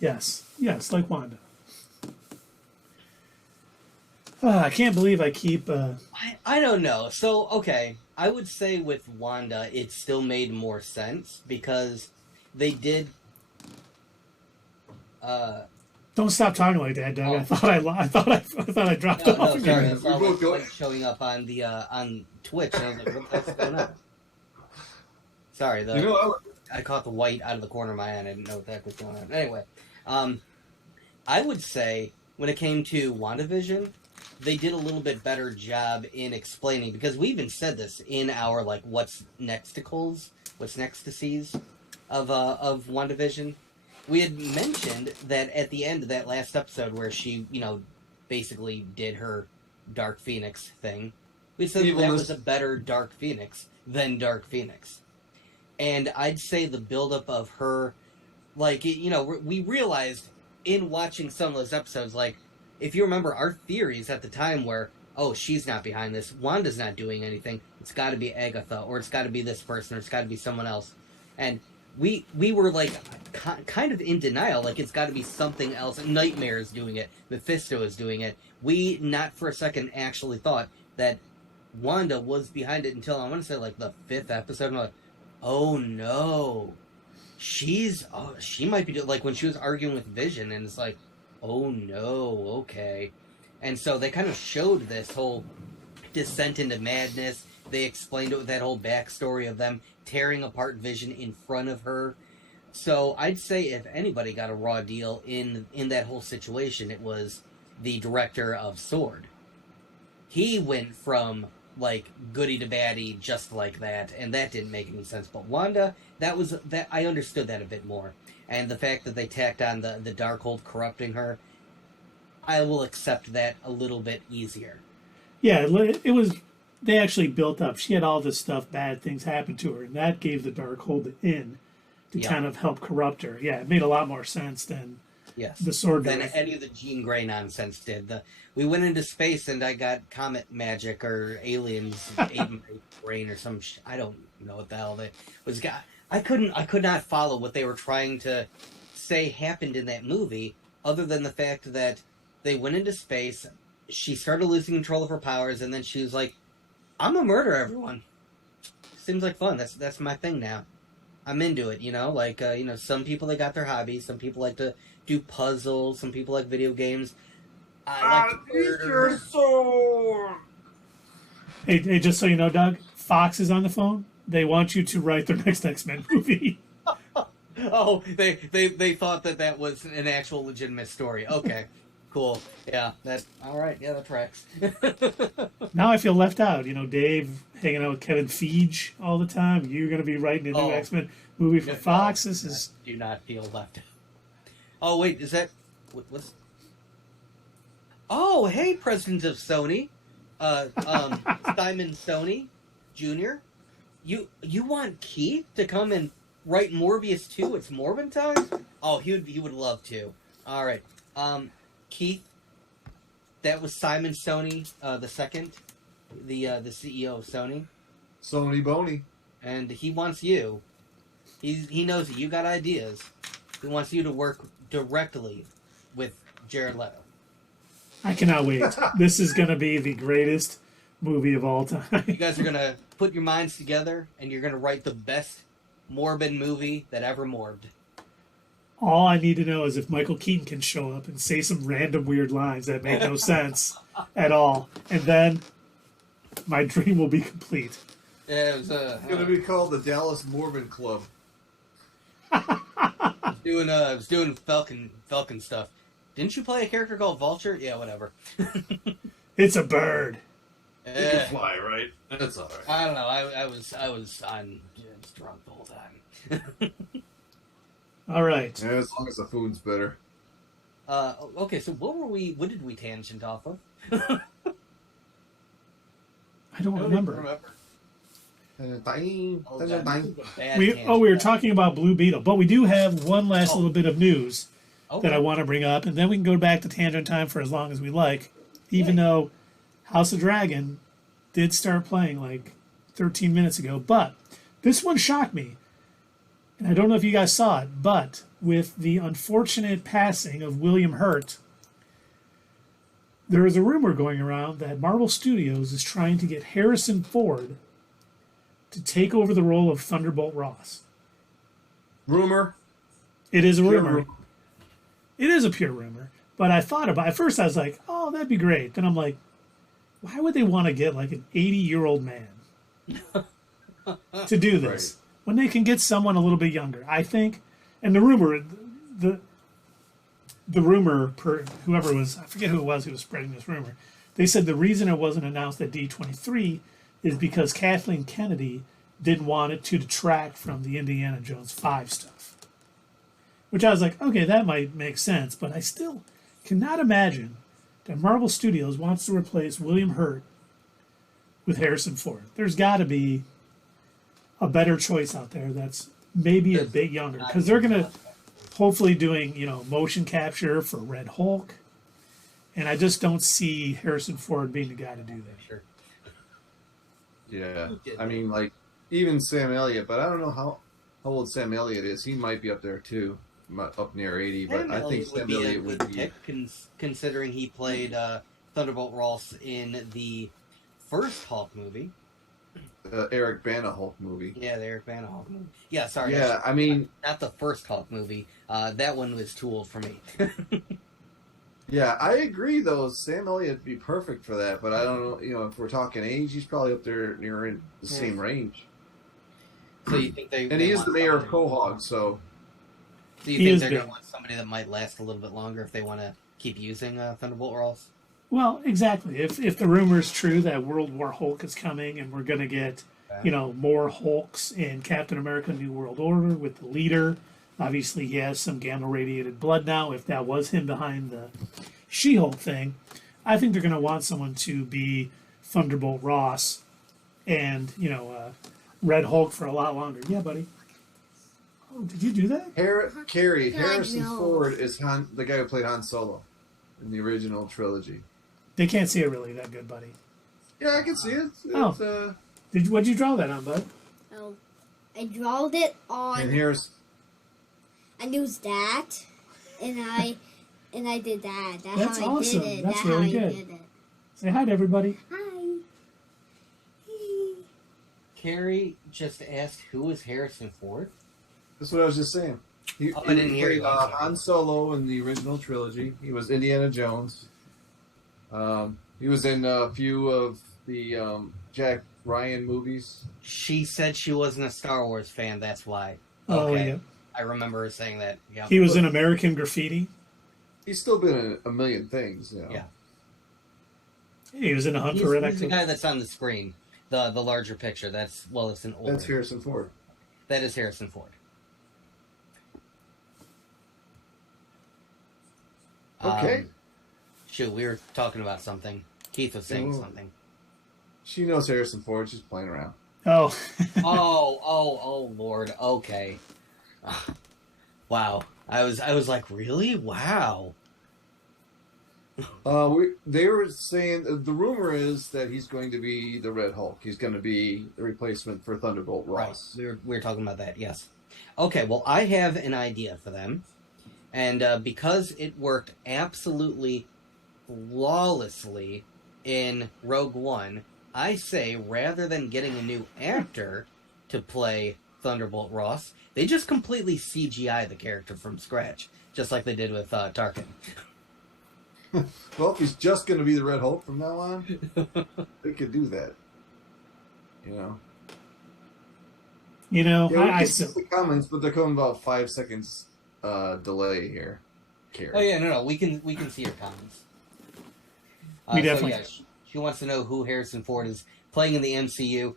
Yes, like Wanda. I can't believe I keep. I don't know. So, okay, I would say with Wanda, it still made more sense because they did. Don't stop talking like that, Doug. Oh. I thought I dropped No, off no, sorry. again. I saw We both go- like showing up on the on Twitch, and I was like, "What the heck's going on?" Sorry, I caught the white out of the corner of my eye, and I didn't know what the heck was going on. Anyway, I would say when it came to WandaVision, they did a little bit better job in explaining, because we even said this in our like what's next to sees of WandaVision. We had mentioned that at the end of that last episode where she, basically did her Dark Phoenix thing, we said that was a better Dark Phoenix than Dark Phoenix. And I'd say the buildup of her, like, we realized in watching some of those episodes, like, if you remember our theories at the time were, oh, she's not behind this, Wanda's not doing anything, it's got to be Agatha, or it's got to be this person, or it's got to be someone else. And we were like, kind of in denial, like it's got to be something else. Nightmare is doing it. Mephisto is doing it. We, not for a second, actually thought that Wanda was behind it until, I want to say, like, the 5th episode. I'm like, oh, no. She might be, like, when she was arguing with Vision, and it's like, oh, no, okay. And so they kind of showed this whole descent into madness. They explained it with that whole backstory of them tearing apart Vision in front of her. So I'd say if anybody got a raw deal in that whole situation, it was the director of Sword. He went from, like, goody to baddie just like that, and that didn't make any sense. But Wanda, that I understood that a bit more. And the fact that they tacked on the Darkhold corrupting her, I will accept that a little bit easier. Yeah, it was. They actually built up. She had all this stuff, bad things happen to her, and that gave the Darkhold the in to kind of help corrupt her. Yeah, it made a lot more sense than the Sword than director. any of the Jean Grey nonsense did. We went into space and I got comet magic or aliens ate my brain or some. I don't know what the hell they was. I could not follow what they were trying to say happened in that movie, other than the fact that they went into space. She started losing control of her powers, and then she was like, I'm gonna murder everyone. Seems like fun. That's my thing now. I'm into it, like, some people, they got their hobbies. Some people like to do puzzles. Some people like video games. I like to murder. Your sword. Hey, just so you know, Doug, Fox is on the phone. They want you to write their next X-Men movie. Oh, they thought that was an actual legitimate story. Okay. Cool. Yeah, all right. Yeah, that tracks. Now I feel left out. Dave hanging out with Kevin Feige all the time. You're going to be writing a new X-Men movie for Fox. This is... Do not feel left out. Oh, wait, is that... What's... Oh, hey, president of Sony. Simon Sony Jr. You want Keith to come and write Morbius 2? It's Morbin time? Oh, he would love to. All right. Keith, that was Simon Sony, the second, the CEO of Sony. Sony Boney. And he wants you. He knows that you got ideas. He wants you to work directly with Jared Leto. I cannot wait. This is going to be the greatest movie of all time. You guys are going to put your minds together, and you're going to write the best Morbid movie that ever morbed. All I need to know is if Michael Keaton can show up and say some random weird lines that make no sense at all. And then my dream will be complete. Yeah, it was It's going to be called the Dallas Morbid Club. I was doing Falcon stuff. Didn't you play a character called Vulture? Yeah, whatever. It's a bird. You can fly, right? That's all right. I don't know. I was drunk the whole time. All right. Yeah, as long as the food's better. Okay, so what did we tangent off of? I don't remember. We were talking about Blue Beetle, but we do have one last little bit of news that I want to bring up, and then we can go back to tangent time for as long as we like, even though House of Dragon did start playing like 13 minutes ago. But this one shocked me, and I don't know if you guys saw it, but with the unfortunate passing of William Hurt, there is a rumor going around that Marvel Studios is trying to get Harrison Ford to take over the role of Thunderbolt Ross. Rumor? It is a rumor. It is a pure rumor. But I thought about it. At first I was like, oh, that'd be great. Then I'm like, why would they want to get like an 80-year-old man to do this when they can get someone a little bit younger? I think, and the rumor, whoever it was, I forget who it was who was spreading this rumor, they said the reason it wasn't announced at D23 is because Kathleen Kennedy didn't want it to detract from the Indiana Jones 5 stuff. Which I was like, okay, that might make sense, but I still cannot imagine that Marvel Studios wants to replace William Hurt with Harrison Ford. There's got to be a better choice out there that's maybe a bit younger, because they're going to hopefully doing, motion capture for Red Hulk, and I just don't see Harrison Ford being the guy to do that. Sure. Yeah, I mean, like, even Sam Elliott, but I don't know how. how old Sam Elliott is. He might be up there too, up near 80. But Sam I think Elliott would Sam be a Elliott good would be. pick, considering he played Thunderbolt Ross in the first Hulk movie. Eric Bana Hulk movie. Yeah, the Eric Bana Hulk movie. Yeah, sorry. Yeah, I mean, not the first Hulk movie. That one was too old for me. yeah, I agree though. Sam Elliott would be perfect for that, but I don't know. If we're talking age, he's probably up there near in the same range. So you think and he is the mayor of Quahog, so. Do you think they're going to want somebody that might last a little bit longer if they want to keep using Thunderbolt Ross? Well, exactly. If the rumor is true that World War Hulk is coming and we're going to get, more Hulks in Captain America: New World Order with the leader. Obviously, he has some gamma radiated blood now. If that was him behind the She-Hulk thing, I think they're going to want someone to be Thunderbolt Ross and Red Hulk for a lot longer. Yeah, buddy. Oh, did you do that? Harrison Ford is the guy who played Han Solo in the original trilogy. They can't see it really that good, buddy. Yeah, I can see it. What'd you draw that on, bud? Oh, I drawed it on. And here's. I used that, and I did that. That's how awesome. I did it. That's That's really how good. I did it. Say hi to everybody. Hi. Carrie just asked, who is Harrison Ford? That's what I was just saying. He I didn't hear you. Han Solo in the original trilogy. He was Indiana Jones. He was in a few of the Jack Ryan movies. She said she wasn't a Star Wars fan, that's why. Oh, yeah. I remember her saying that. Yeah. He was in American Graffiti. He's still been in a million things. Yeah. He was in A Hunt for Red He's the October. guy that's on the screen. The larger picture. It's an older. That's Harrison Ford. That is Harrison Ford. Okay. Shoot, we were talking about something. Keith was saying something. She knows Harrison Ford. She's playing around. Oh. oh, Lord. Okay. Wow. I was like, really? Wow. They were saying the rumor is that he's going to be the Red Hulk. He's going to be the replacement for Thunderbolt Ross. Right. We were talking about that. Yes. Okay. Well, I have an idea for them, and because it worked absolutely flawlessly in Rogue One, I say rather than getting a new actor to play Thunderbolt Ross, they just completely CGI the character from scratch, just like they did with Tarkin. Well, if he's just going to be the Red Hulk from now on, they could do that. Yeah, I see the comments, but they're coming about 5 seconds delay here. Carrie. Oh yeah, no, we can see your comments. We definitely. So, yeah, she wants to know who Harrison Ford is playing in the MCU.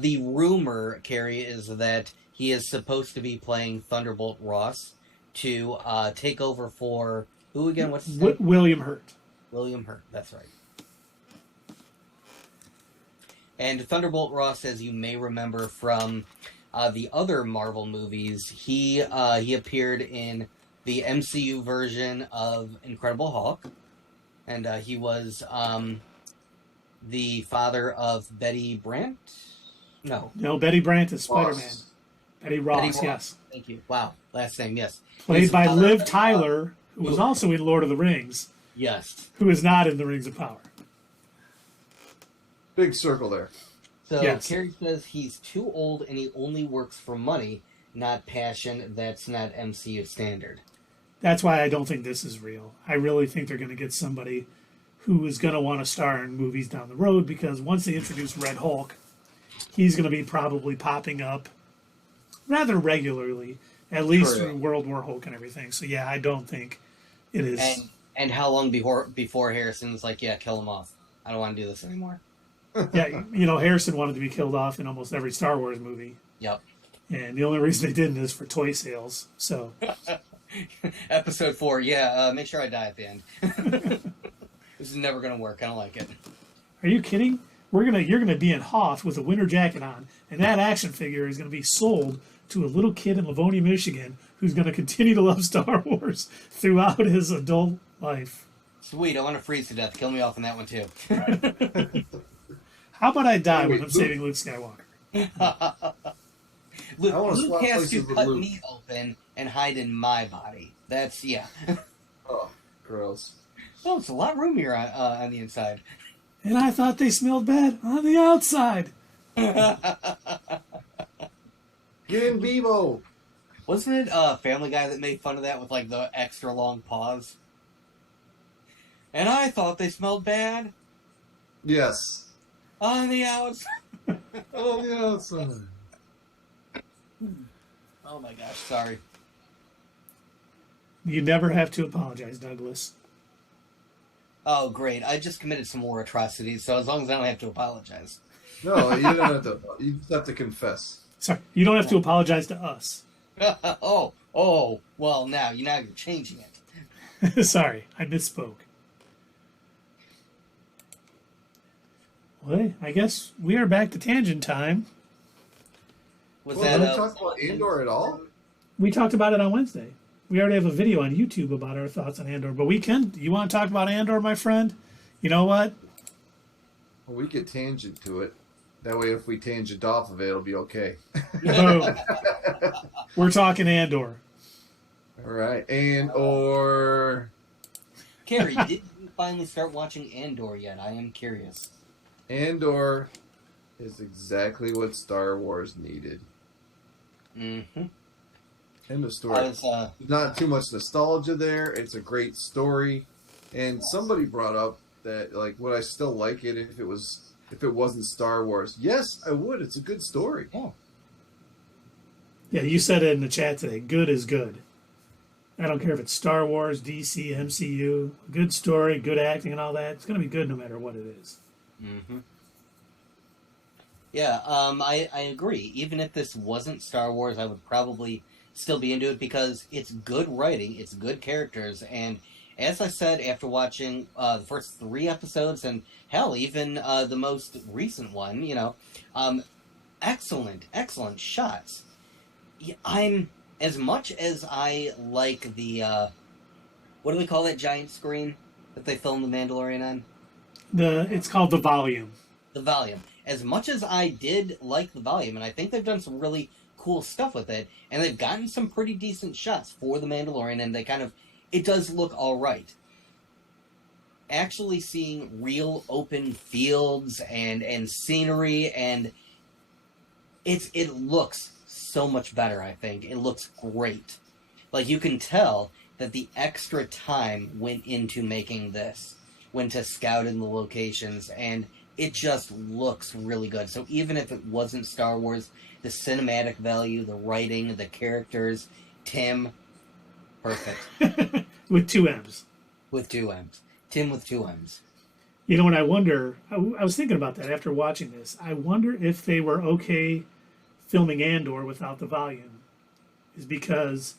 The rumor, Carrie, is that he is supposed to be playing Thunderbolt Ross to take over for who again? What's his name? William Hurt. William Hurt. That's right. And Thunderbolt Ross, as you may remember from the other Marvel movies, he appeared in the MCU version of Incredible Hulk, and he was the father of Betty Brant. No, Betty Brant is Spider-Man. Betty Ross, Betty Ross. yes. Thank you. Wow, last name, yes. Played by Liv Tyler, who was also in Lord of the Rings. Yes. Who is not in the Rings of Power. Big circle there. So yes. Carrie says he's too old and he only works for money, not passion. That's not MCU standard. That's why I don't think this is real. I really think they're going to get somebody who is going to want to star in movies down the road, because once they introduce Red Hulk, he's going to be probably popping up rather regularly, at least through World War Hulk and everything. So yeah, I don't think it is. And how long before Harrison's like, yeah, kill him off. I don't want to do this anymore. Yeah, Harrison wanted to be killed off in almost every Star Wars movie. Yep. And the only reason they didn't is for toy sales. So Episode 4, make sure I die at the end. This is never gonna work. I don't like it. Are you kidding? You're gonna be in Hoth with a winter jacket on, and that action figure is gonna be sold to a little kid in Livonia, Michigan, who's gonna continue to love Star Wars throughout his adult life. Sweet, I want to freeze to death. Kill me off in that one too. How about I die when I'm saving Luke Skywalker? Luke, I wanna Luke swap has to places with cut Luke. me open and hide in my body. That's, yeah. Oh, gross. Oh, it's a lot roomier on the inside. And I thought they smelled bad on the outside. Get in vivo. Wasn't it Family Guy that made fun of that with like the extra long pause? And I thought they smelled bad Yes. on the outside. Oh, the outside. Oh my gosh, sorry. You never have to apologize, Douglas. Oh great, I just committed some more atrocities, so as long as I don't have to apologize. No, you don't have to. You just have to confess. Sorry, you don't have to apologize to us. oh, well now you're changing it. Sorry, I misspoke. Well, I guess we are back to tangent time. Was Well, that did we talk about Andor at all? We talked about it on Wednesday. We already have a video on YouTube about our thoughts on Andor, but we can. You want to talk about Andor, my friend? You know what? Well, we could tangent to it. That way, if we tangent off of it, it'll be okay. Boom. We're talking Andor. All right, or Carrie, did you finally start watching Andor yet? I am curious. Andor is exactly what Star Wars needed. Mm-hmm. End of story. I was, Not too much nostalgia there. It's a great story, and somebody brought up that like, would I still like it if it wasn't Star Wars? Yes, I would. It's a good story. yeah. Yeah, you said it in the chat today. Good is good. I don't care if it's Star Wars, DC, MCU. Good story, good acting, and all that. It's going to be good no matter what it is. Mm-hmm. Yeah, I agree. Even if this wasn't Star Wars, I would probably still be into it because it's good writing, it's good characters, and as I said after watching the first 3 episodes, and hell, even the most recent one, excellent shots. I'm, as much as I like the, what do we call that giant screen that they filmed The Mandalorian on? It's called The Volume. The volume. As much as I did like the volume, and I think they've done some really cool stuff with it, and they've gotten some pretty decent shots for The Mandalorian, and it does look alright. Actually seeing real open fields and scenery, and it looks so much better, I think. It looks great. Like, you can tell that the extra time went into making this, went to scouting the locations, and it just looks really good. So even if it wasn't Star Wars, the cinematic value, the writing, the characters, Tim, perfect. With 2 M's. With 2 M's. Tim with 2 M's. You know, and I wonder, I was thinking about that after watching this. I wonder if they were okay filming Andor without the volume. Is because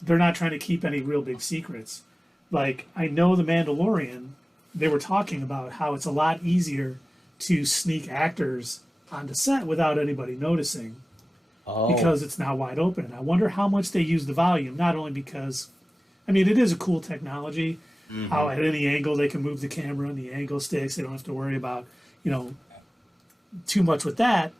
they're not trying to keep any real big secrets. Like, I know The Mandalorian, they were talking about how it's a lot easier to sneak actors onto set without anybody noticing because it's now wide open. And I wonder how much they use the volume, not only because, I mean, it is a cool technology, how at any angle they can move the camera and the angle sticks. They don't have to worry about, too much with that.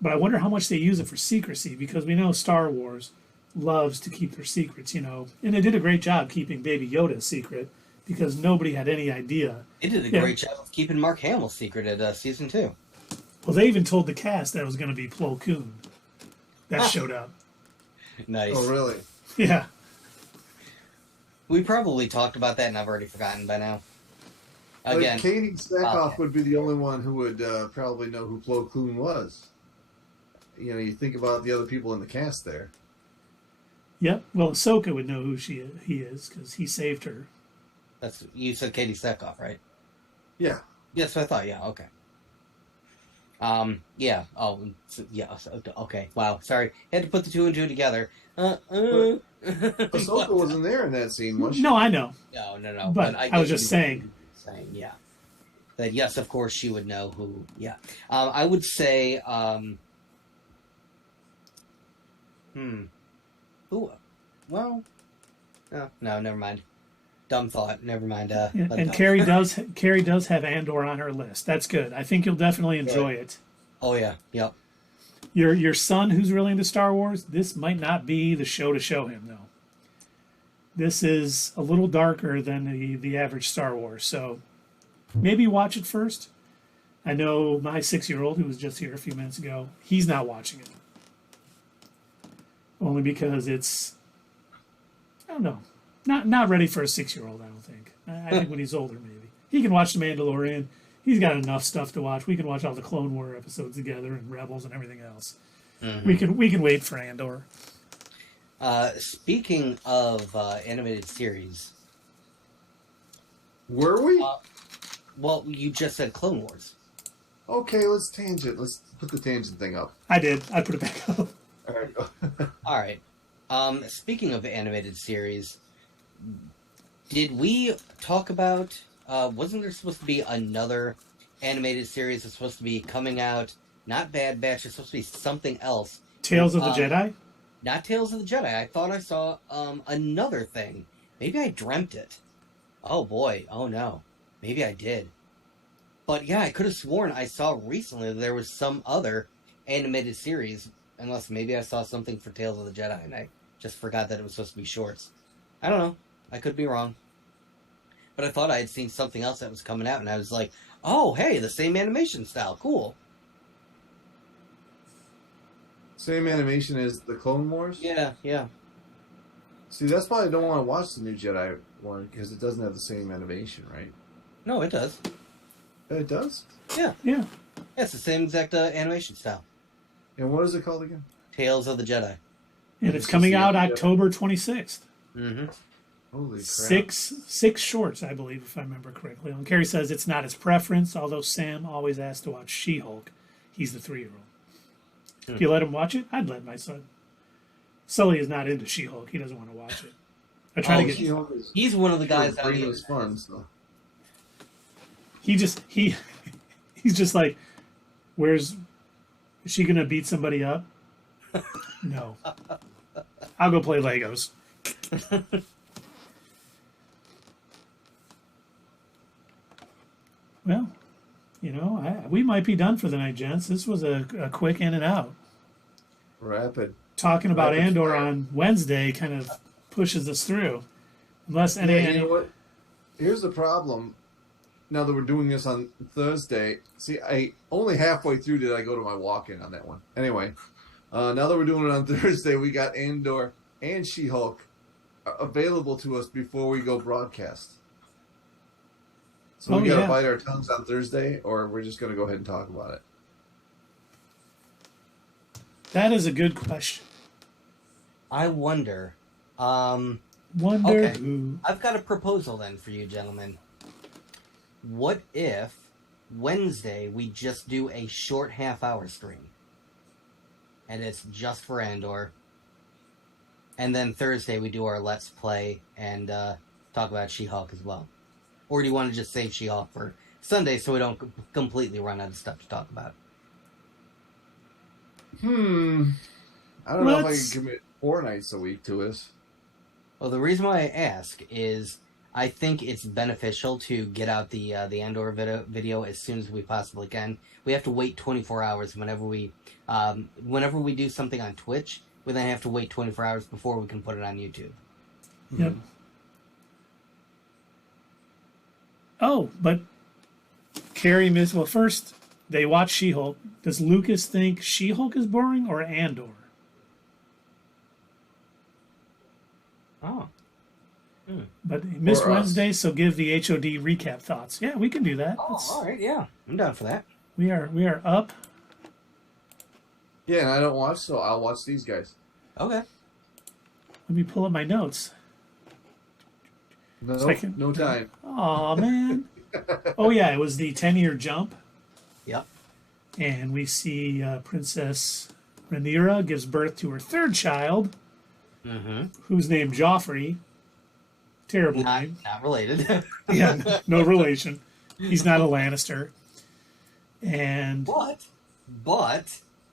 But I wonder how much they use it for secrecy, because we know Star Wars loves to keep their secrets, and they did a great job keeping Baby Yoda a secret because nobody had any idea. They did a great job of keeping Mark Hamill's secret at season 2. Well, they even told the cast that it was going to be Plo Koon that showed up. Nice. Oh, really? Yeah. We probably talked about that and I've already forgotten by now. Again, Like Katie Sackhoff would be the only one who would probably know who Plo Koon was. You think about the other people in the cast there. Yep. Well, Ahsoka would know who he is because he saved her. You said Katie Sackhoff, right? Yeah. Yes, I thought. Yeah. Okay. Yeah. Oh. Yeah. Okay. Wow. Sorry. Had to put the 2 and 2 together. Ahsoka wasn't there in that scene, was she? No, I know. No. But I was just saying. Yeah. That yes, of course she would know who. Yeah. I would say. Who? Well. No. Never mind. Dumb thought. Never mind. Yeah, and Carrie does have Andor on her list. That's good. I think you'll definitely enjoy it. Oh yeah. Yep. Your son who's really into Star Wars, this might not be the show to show him though. This is a little darker than the average Star Wars, so maybe watch it first. I know my 6-year-old, who was just here a few minutes ago, he's not watching it. Only because it's, I don't know, not ready for a 6-year-old, I don't think. I think when he's older, maybe. He can watch The Mandalorian. He's got enough stuff to watch. We can watch all the Clone War episodes together and Rebels and everything else. Mm-hmm. We can wait for Andor. Speaking of animated series, Were we? well, you just said Clone Wars. Okay, let's tangent. Let's put the tangent thing up. I did. I put it back up. All right. All right. Speaking of animated series, did we talk about? Wasn't there supposed to be another animated series that's supposed to be coming out? Not Bad Batch. It's supposed to be something else. Tales of the Jedi? Not Tales of the Jedi. I thought I saw another thing. Maybe I dreamt it. Oh boy. Oh no. Maybe I did. But yeah, I could have sworn I saw recently that there was some other animated series. Unless maybe I saw something for Tales of the Jedi and I just forgot that it was supposed to be shorts. I don't know. I could be wrong. But I thought I had seen something else that was coming out and I was like, oh, hey, the same animation style. Cool. Same animation as the Clone Wars? Yeah, yeah. See, that's why I don't want to watch the new Jedi one, because it doesn't have the same animation, right? No, it does. It does? Yeah. Yeah, it's the same exact animation style. And what is it called again? Tales of the Jedi. And it's coming out October 26th. Mm-hmm. Holy crap. Six shorts, I believe, if I remember correctly. And Carrie says it's not his preference, although Sam always asks to watch She-Hulk. He's the 3-year-old. If you let him watch it, I'd let my son. Sully is not into She-Hulk. He doesn't want to watch it. I try to get. She-Hulk is He's one of the guys that brainless fun, so. He's just like, is she gonna beat somebody up? No. I'll go play Legos. Well, we might be done for the night, gents. This was a quick in and out. Rapid. Talking about Rapid Andor fire. on Wednesday kind of pushes us through. Unless any. You know what? Here's the problem. Now that we're doing this on Thursday, see, I only halfway through did I go to my walk-in on that one. Anyway, now that we're doing it on Thursday, we got Andor and She-Hulk available to us before we go broadcast. So we got to bite our tongues on Thursday, or we're just going to go ahead and talk about it. That is a good question. I wonder. Wonder Okay. who. I've got a proposal then for you, gentlemen. What if Wednesday we just do a short half-hour stream? And it's just for Andor. And then Thursday we do our Let's Play and talk about She-Hulk as well. Or do you want to just save She-Hulk for Sunday so we don't completely run out of stuff to talk about? I don't know if I can commit 4 nights a week to this. Well, the reason why I ask is I think it's beneficial to get out the Andor video as soon as we possibly can. We have to wait 24 hours whenever we do something on Twitch. We then have to wait 24 hours before we can put it on YouTube. Yep. Oh, but Carrie missed. Well, first they watch She-Hulk. Does Lucas think She-Hulk is boring or Andor? Oh. But he missed Or us. Wednesday, so give the HOD recap thoughts. Yeah, we can do that. Oh, all right, yeah. I'm down for that. We are up. Yeah, and I don't watch, so I'll watch these guys. Okay. Let me pull up my notes. No, Second. no time. Aw, man. Oh, yeah, it was the 10-year jump. Yep. And we see Princess Rhaenyra gives birth to her 3rd child, who's named Joffrey. Terrible name. Not related. Yeah, no relation. He's not a Lannister. And But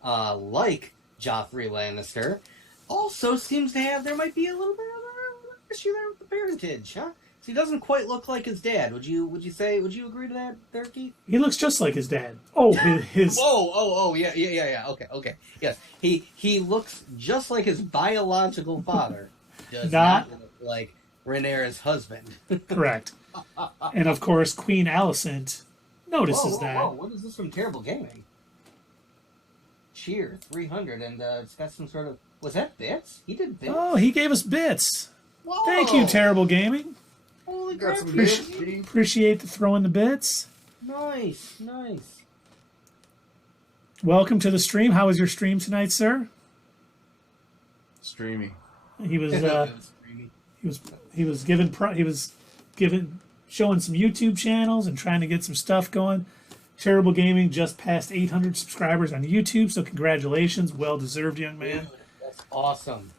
like Joffrey Lannister, also seems to have, there might be a little bit of an issue there with the parentage, huh? So he doesn't quite look like his dad. Would you agree to that, there, Keith? He looks just like his dad. Oh, his Yeah. Okay. Yes, he looks just like his biological father. Does not look like Rhaenyra's husband. Correct. And of course, Queen Alicent notices that. Whoa! What is this from Terrible Gaming? Cheer 300, and it's got some sort of. Was that bits? He did bits. Oh, he gave us bits. Whoa. Thank you, Terrible Gaming. Holy Got crap! some bits. Appreciate the throwing the bits. Nice. Welcome to the stream. How was your stream tonight, sir? Streamy. He was given showing some YouTube channels and trying to get some stuff going. Terrible Gaming just passed 800 subscribers on YouTube, so congratulations, well deserved, young man. Dude, that's awesome.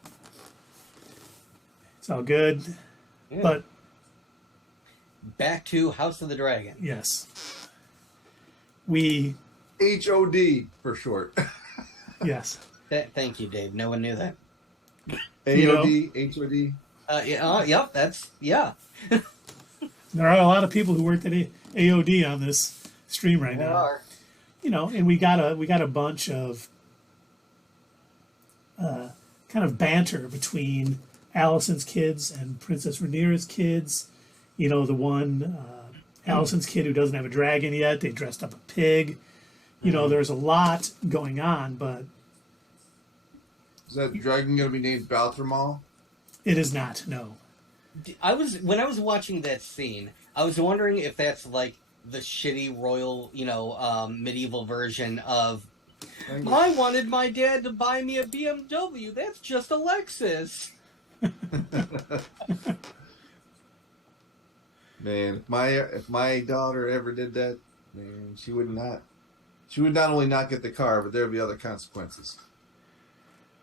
It's all good, Yeah. but Back to House of the Dragon. yes, we HOD for short. yes. Thank you, Dave. No one knew that. AOD, HOD. Yep. That's There are a lot of people who worked at AOD on this stream right There now. are. And we got a bunch of kind of banter between Alicent's kids and Princess Rhaenyra's kids. The one Alicent's kid who doesn't have a dragon yet, they dressed up a pig. There's a lot going on, but Is that dragon going to be named Baltramol? it is not. No. When I was watching that scene, I was wondering if that's like the shitty royal, medieval version of I wanted my dad to buy me a BMW. That's just a Lexus. Man, if my daughter ever did that, man, she would not only not get the car, but there would be other consequences.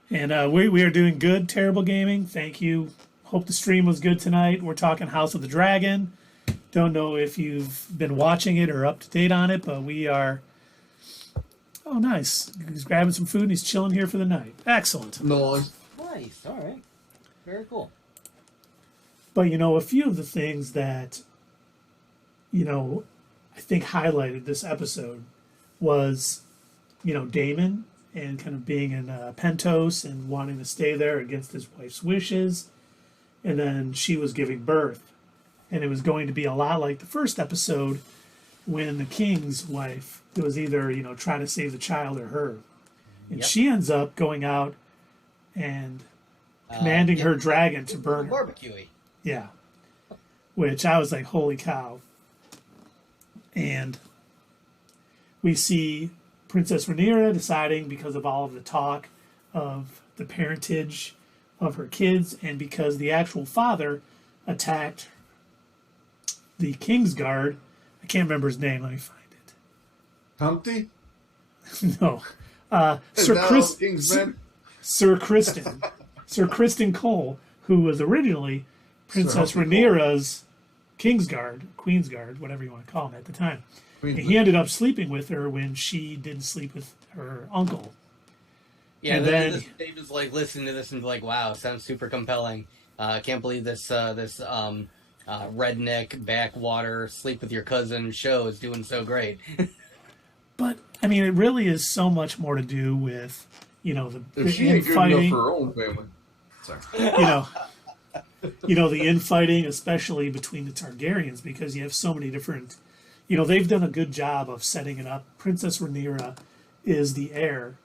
And we are doing good, Terrible Gaming. Thank you. Hope the stream was good tonight. We're talking House of the Dragon. Don't know if you've been watching it or up to date on it, but we are. Oh, nice. He's grabbing some food and he's chilling here for the night. Excellent. No, Nice. All right. Very cool. But, a few of the things that, I think highlighted this episode was, Daemon and kind of being in Pentos and wanting to stay there against his wife's wishes. And then she was giving birth. And it was going to be a lot like the first episode when the king's wife was either, trying to save the child or her. And Yep. she ends up going out and commanding her dragon to burn her. Barbecuey. Yeah. Which I was like, holy cow. And we see Princess Rhaenyra deciding, because of all of the talk of the parentage of her kids, and because the actual father attacked the King's Guard. I can't remember his name. Let me find it. Humpty? No. Sir Kristen Cole, who was originally Princess Rhaenyra's Queen's Guard, whatever you want to call him at the time. And he ended up sleeping with her when she didn't sleep with her uncle. Yeah, And then Dave is like listening to this and be like, "Wow, sounds super compelling. I can't believe this redneck backwater sleep with your cousin show is doing so great." But I mean, it really is so much more to do with the If she ain't good enough infighting. for her own family. Sorry. The infighting, especially between the Targaryens, because you have so many different. They've done a good job of setting it up. Princess Rhaenyra is the heir,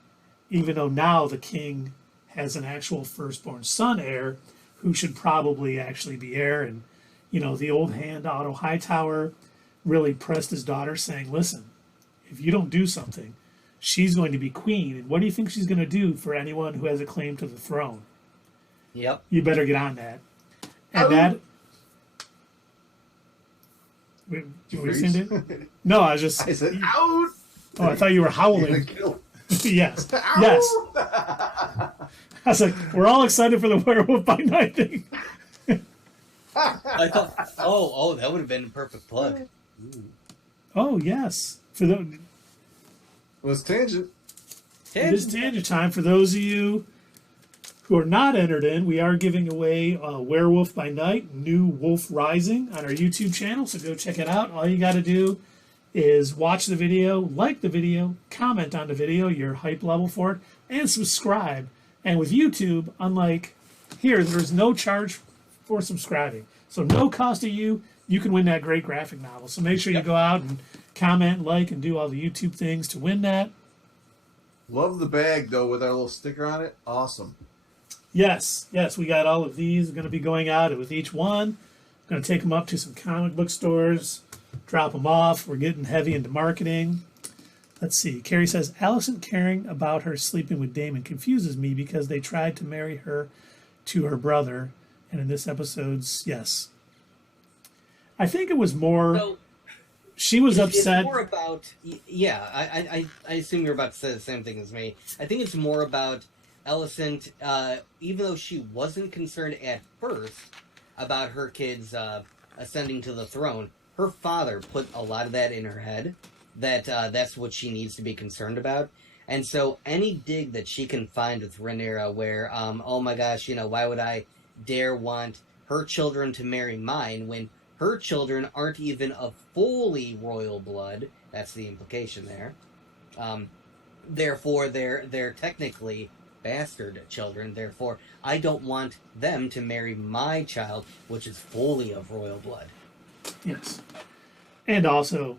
even though now the king has an actual firstborn son heir who should probably actually be heir. And the old hand Otto Hightower really pressed his daughter, saying, "Listen, if you don't do something, she's going to be queen. And what do you think she's going to do for anyone who has a claim to the throne? Yep. You better get on that." And that. Wait, what were you saying, Dave? No, I was just. I said, out! Oh, I thought you were howling. Yes. Yes. I was like, we're all excited for the Werewolf by Night thing. I thought, that would have been a perfect plug. Oh, yes. For the Was tangent. It is tangent time. For those of you who are not entered in, we are giving away Werewolf by Night, New Wolf Rising on our YouTube channel. So go check it out. All you got to do is watch the video, like the video, comment on the video, your hype level for it, and subscribe. And with YouTube, unlike here, there's no charge for subscribing. So no cost to you. You can win that great graphic novel. So make sure you go out and comment, like, and do all the YouTube things to win that. Love the bag, though, with our little sticker on it. Awesome. Yes, we got all of these. We're going to be going out with each one. Going to take them up to some comic book stores, drop them off. We're getting heavy into marketing. Let's see. Carrie says, Allison caring about her sleeping with Damon confuses me because they tried to marry her to her brother. And in this episode's, yes. I think it was more... So, she was upset. It's more about... Yeah, I assume you're about to say the same thing as me. I think it's more about Alicent, even though she wasn't concerned at first about her kids ascending to the throne, her father put a lot of that in her head, that that's what she needs to be concerned about. And so any dig that she can find with Rhaenyra where, oh my gosh, why would I dare want her children to marry mine when her children aren't even of fully royal blood? That's the implication there. Therefore, they're technically bastard children. Therefore, I don't want them to marry my child, which is fully of royal blood. Yes. And also,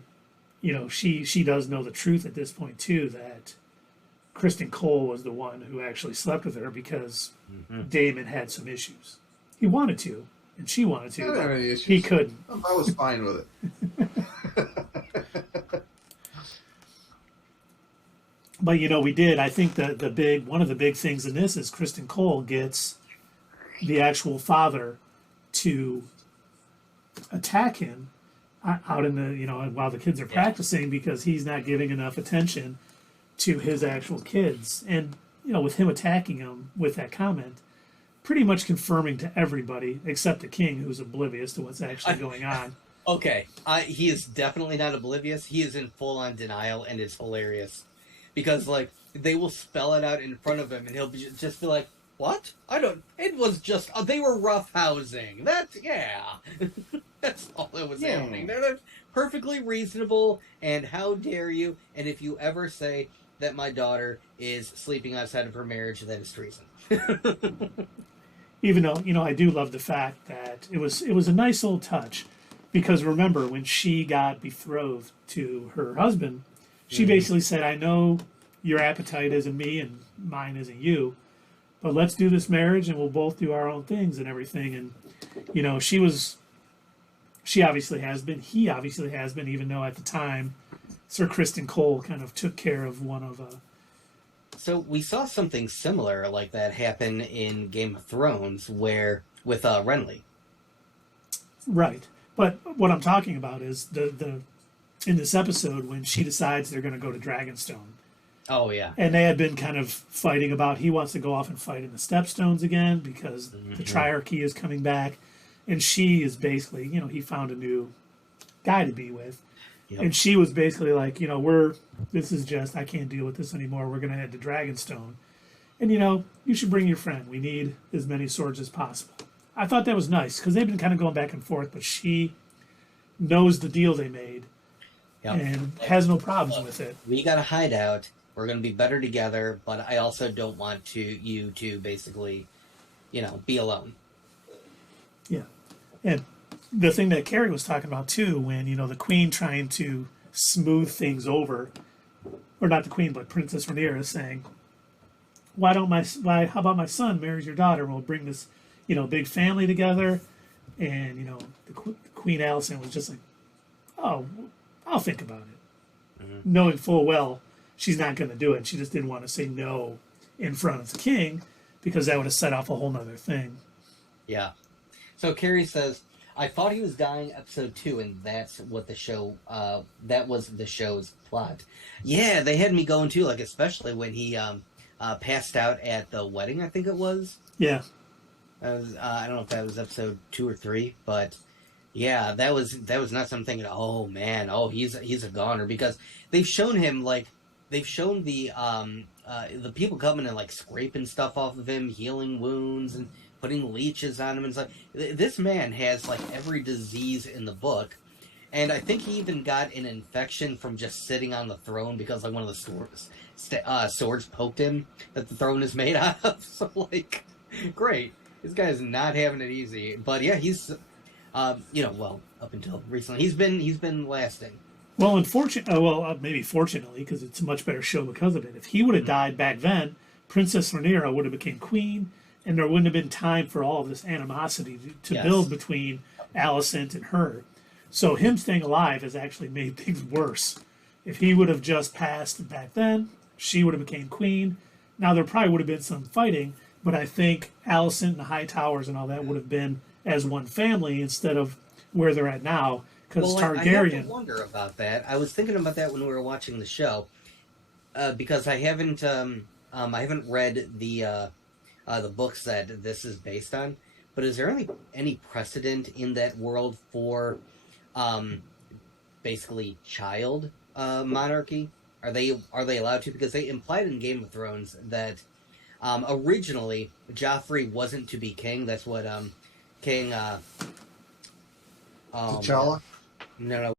she does know the truth at this point, too, that Kristen Cole was the one who actually slept with her because Damon had some issues. He wanted to, and she wanted to, but he couldn't. I was fine with it. But we did. I think one of the big things in this is Kristen Cole gets the actual father to attack him out in the while the kids are practicing because he's not giving enough attention to his actual kids. And with him attacking him with that comment, pretty much confirming to everybody except the king, who's oblivious to what's actually going on. Okay, he is definitely not oblivious. He is in full-on denial, and it's hilarious. Because, they will spell it out in front of him, and he'll just be like, what? It was just, they were roughhousing. That's all that was happening. They're perfectly reasonable, and how dare you? And if you ever say that my daughter is sleeping outside of her marriage, that is treason. Even though, I do love the fact that it was a nice little touch. Because remember, when she got betrothed to her husband, she basically said, I know your appetite isn't me and mine isn't you, but let's do this marriage and we'll both do our own things and everything. And, she obviously has been, he obviously has been, even though at the time, Sir Kristen Cole kind of took care of one of... So we saw something similar like that happen in Game of Thrones with Renly. Right. But what I'm talking about is the in this episode when she decides they're going to go to Dragonstone. Oh, yeah. And they had been kind of fighting about he wants to go off and fight in the Stepstones again because the Triarchy is coming back. And she is basically, he found a new guy to be with. Yep. And she was basically like, I can't deal with this anymore. We're going to head to Dragonstone. And, you should bring your friend. We need as many swords as possible. I thought that was nice because they've been kind of going back and forth, but she knows the deal they made and has no problems with it. We got a hideout. We're going to be better together, but I also don't want you to basically, be alone. Yeah. And the thing that Carrie was talking about too, when, the queen trying to smooth things over, or not the queen, but Princess Rhaenyra is saying, how about my son marries your daughter and we'll bring this, big family together. And, the Queen Alicent was just like, oh, I'll think about it. Knowing full well she's not going to do it. She just didn't want to say no in front of the king because that would have set off a whole nother thing. Yeah. So Carrie says, I thought he was dying episode 2, and that's what the show, that was the show's plot. Yeah, they had me going too, especially when he passed out at the wedding, I think it was. Yeah. I don't know if that was episode 2 or 3, but yeah, that was not something. Oh man, he's a goner because they've shown him they've shown the the people coming and like scraping stuff off of him, healing wounds, and putting leeches on him and stuff. This man has like every disease in the book, and I think he even got an infection from just sitting on the throne because like one of the swords poked him that the throne is made out of. So like, great, this guy's not having it easy. But yeah, he's well, up until recently, he's been lasting. Well, maybe fortunately, because it's a much better show because of it. If he would have died back then, Princess Rhaenyra would have become queen, and there wouldn't have been time for all of this animosity to Yes. build between Alicent and her. So him staying alive has actually made things worse. If he would have just passed back then, she would have became queen. Now there probably would have been some fighting, but I think Alicent and the High Towers and all that would have been as one family instead of where they're at now. Because Well, I have Targaryen. to wonder about that. I was thinking about that when we were watching the show, because I haven't read the books that this is based on. But is there any precedent in that world for, basically child monarchy? Are they allowed to? Because they implied in Game of Thrones that originally Joffrey wasn't to be king. That's what King T'Challa? No.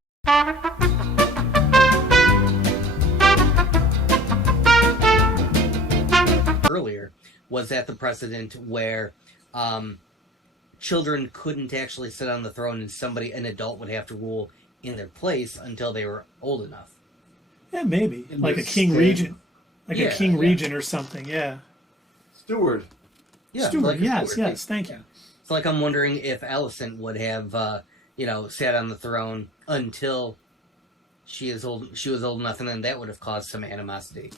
Earlier was at the precedent where children couldn't actually sit on the throne and an adult would have to rule in their place until they were old enough. Yeah, maybe. In Like a this king state. regent. Like Yeah, a king yeah. regent or something, yeah. Steward. Yeah, Steward, like a yes, steward. yes, thank you. It's like I'm wondering if Alicent would have, sat on the throne until she was old enough, and then that would have caused some animosity.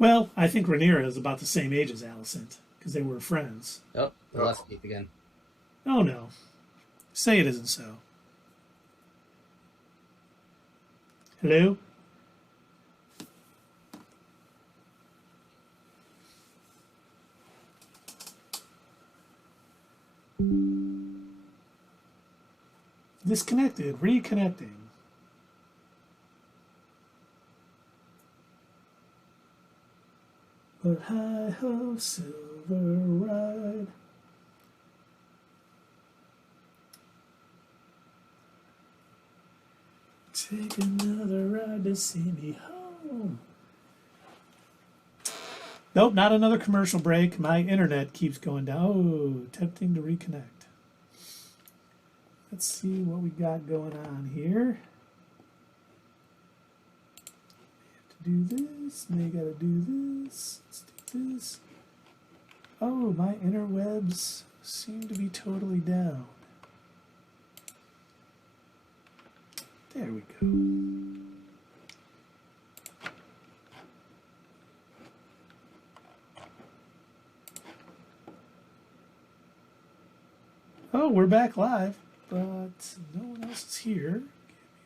Well, I think Rhaenyra is about the same age as Alicent, because they were friends. Oh, we lost Keith again. Oh no. Say it isn't so. Hello? Disconnected, reconnecting. But hi ho, silver ride. Take another ride to see me home. Nope, not another commercial break. My internet keeps going down. Oh, tempting to reconnect. Let's see what we got going on here. We have to do this. Now you gotta do this. Let's do this. Oh, my interwebs seem to be totally down. There we go. Oh, we're back live, but no one else is here.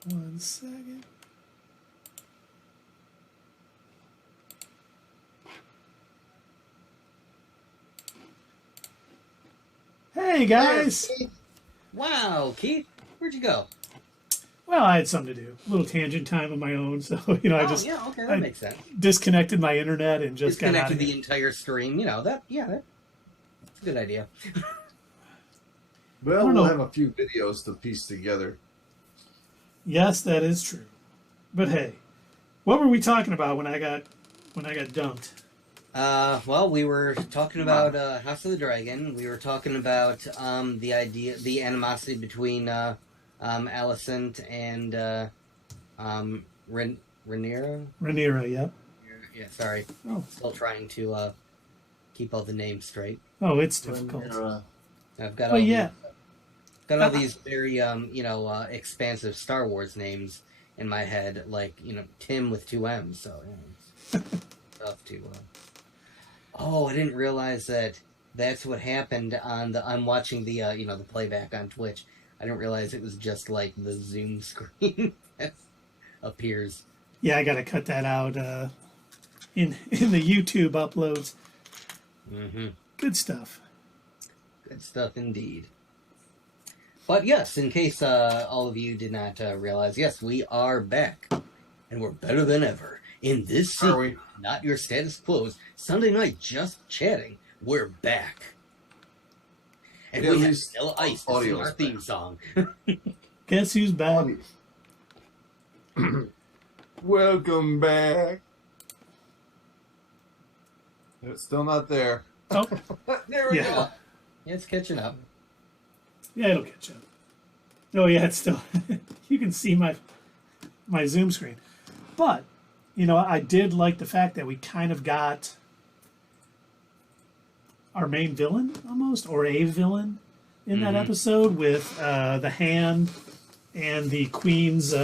Give me 1 second. Hey guys! Wow, Keith, where'd you go? Well, I had something to do. A little tangent time of my own, so I just yeah, okay, that I makes sense. disconnected my internet and just got out Disconnected of the it. entire stream. That's a good idea. Well, don't we'll know. have a few videos to piece together. Yes, that is true. But hey, what were we talking about when I got dumped? Well, we were talking about House of the Dragon. We were talking about the animosity between Alicent and Rhaenyra. Rhaenyra, yep. Yeah, sorry. Oh. Still trying to keep all the names straight. Oh, it's difficult. I've got Oh all yeah. got all these very expansive Star Wars names in my head, like Tim with 2 M's. So it's tough to. Oh, I didn't realize that's what happened on the. I'm watching the the playback on Twitch. I didn't realize it was just like the Zoom screen that appears. Yeah, I gotta cut that out in the YouTube uploads. Mm-hmm. Good stuff. Good stuff indeed. But yes, in case all of you did not realize, yes, we are back, and we're better than ever. In this Are scene, we? not your status quo. Sunday night, just chatting. We're back. And Yeah, we at have least Vanilla Ice to sing audio's our theme back. song. Guess who's back? Welcome back. It's still not there. Oh, There we Yeah. go. Yeah, it's catching up. yeah, it'll catch up. Oh yeah, it's still. You can see my Zoom screen, but I did like the fact that we kind of got our main villain almost, or a villain, in that episode with the Hand and the Queen's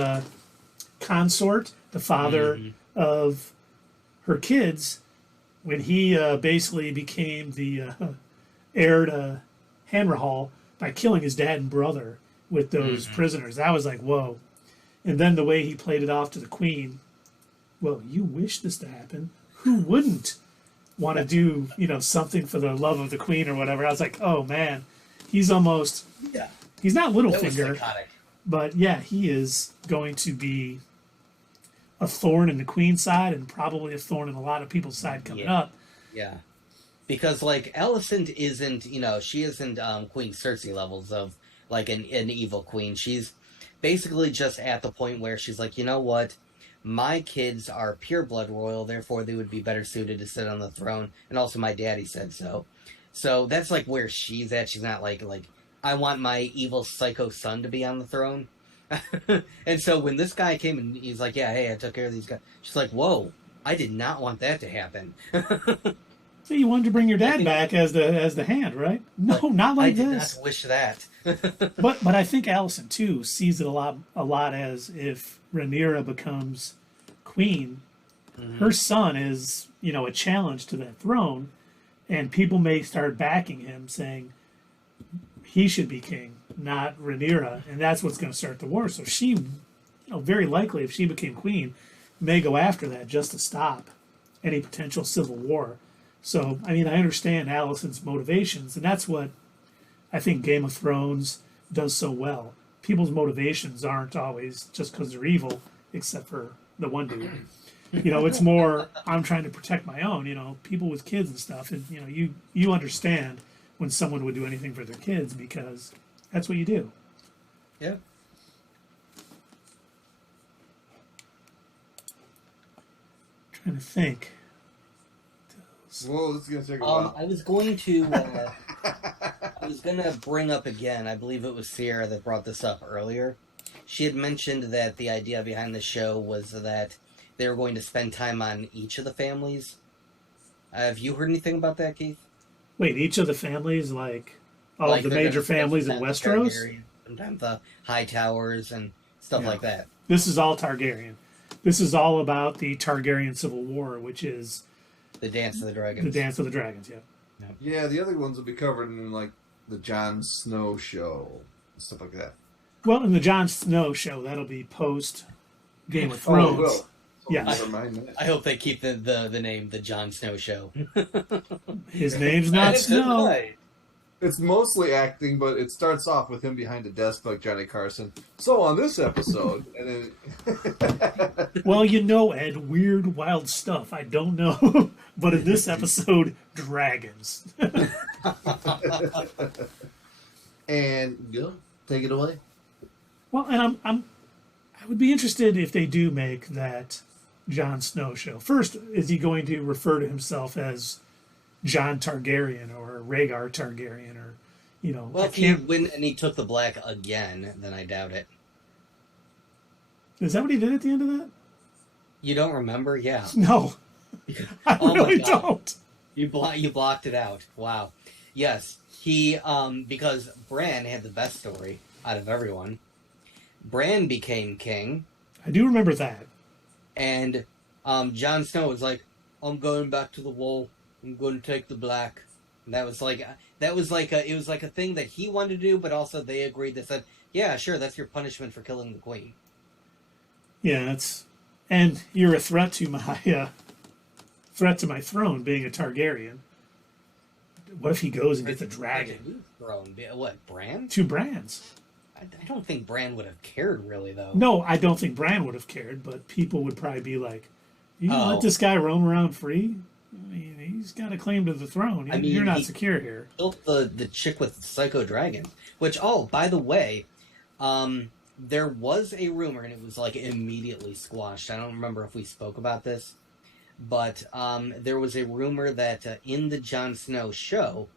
consort, the father of her kids, when he basically became the heir to Hanrahal by killing his dad and brother with those prisoners. That was like, whoa. And then the way he played it off to the Queen, well, you wish this to happen. Who wouldn't want to do, something for the love of the Queen or whatever? I was like, oh man, he's almost, Yeah. he's not That was Littlefinger, psychotic. but yeah, he is going to be a thorn in the Queen's side and probably a thorn in a lot of people's side coming up. Yeah. Because, like, Alicent isn't, she isn't Queen Cersei levels of, like, an evil queen. She's basically just at the point where she's like, you know what? My kids are pureblood royal, therefore they would be better suited to sit on the throne. And also my daddy said so. So that's, like, where she's at. She's not like, I want my evil psycho son to be on the throne. And so when this guy came and he's like, yeah, hey, I took care of these guys. She's like, whoa, I did not want that to happen. So you wanted to bring your dad back as the Hand, right? No, not like I did this. not wish that. But I think Alicent too sees it a lot as if Rhaenyra becomes queen, her son is a challenge to that throne, and people may start backing him, saying he should be king, not Rhaenyra, and that's what's going to start the war. So she, very likely, if she became queen, may go after that just to stop any potential civil war. So I understand Alicent's motivations, and that's what I think Game of Thrones does so well. People's motivations aren't always just because they're evil, except for the one dude. It's more, I'm trying to protect my own, people with kids and stuff. And, you understand when someone would do anything for their kids because that's what you do. Yeah. Trying to think. Whoa, this is gonna take a while. I was going to bring up again, I believe it was Sierra that brought this up earlier. She had mentioned that the idea behind the show was that they were going to spend time on each of the families. Have you heard anything about that, Keith? Wait, each of the families, like all Like the they're major gonna spend families in time with Westeros? Targaryen, sometimes the High Towers and stuff Yeah. like that. This is all Targaryen. This is all about the Targaryen Civil War, which is The Dance of the Dragons. the Dance of the Dragons, yeah. Yeah, the other ones will be covered in like the Jon Snow show and stuff like that. Well, in the Jon Snow show, that'll be post Game of Oh, Thrones. it will. Oh, Yeah. never mind that. I hope they keep the name the Jon Snow Show. His name's not Snow. Right. It's mostly acting, but it starts off with him behind a desk like Johnny Carson. So on this episode, and then Well, Ed, weird, wild stuff. I don't know, but in this episode, dragons. and go take it away. Well, and I would be interested if they do make that Jon Snow show. First, is he going to refer to himself as Jon Targaryen or Rhaegar Targaryen, or Well, I if he can't. went and he took the black again, then I doubt it. Is that what he did at the end of that? You don't remember? Yeah. No, I Oh my really God. don't. You blocked it out. Wow. Yes, he because Bran had the best story out of everyone. Bran became king, I do remember that. and Jon Snow was like, "I'm going back to the wall. I'm going to take the black." And it was like a thing that he wanted to do, but also they agreed. They said, "Yeah, sure, that's your punishment for killing the queen." Yeah, and you're a threat to my throne, being a Targaryen. What if he goes and gets a dragon? Throne. What, Bran? 2 Brans. I don't think Bran would have cared really, though. No, I don't think Bran would have cared, but people would probably be like, You can Oh. let this guy roam around free. I mean, he's got a claim to the throne. I mean, You're not he- secure here. Killed the chick with the psycho dragon. Which, oh, by the way, there was a rumor, and it was like immediately squashed. I don't remember if we spoke about this, but there was a rumor that in the Jon Snow show,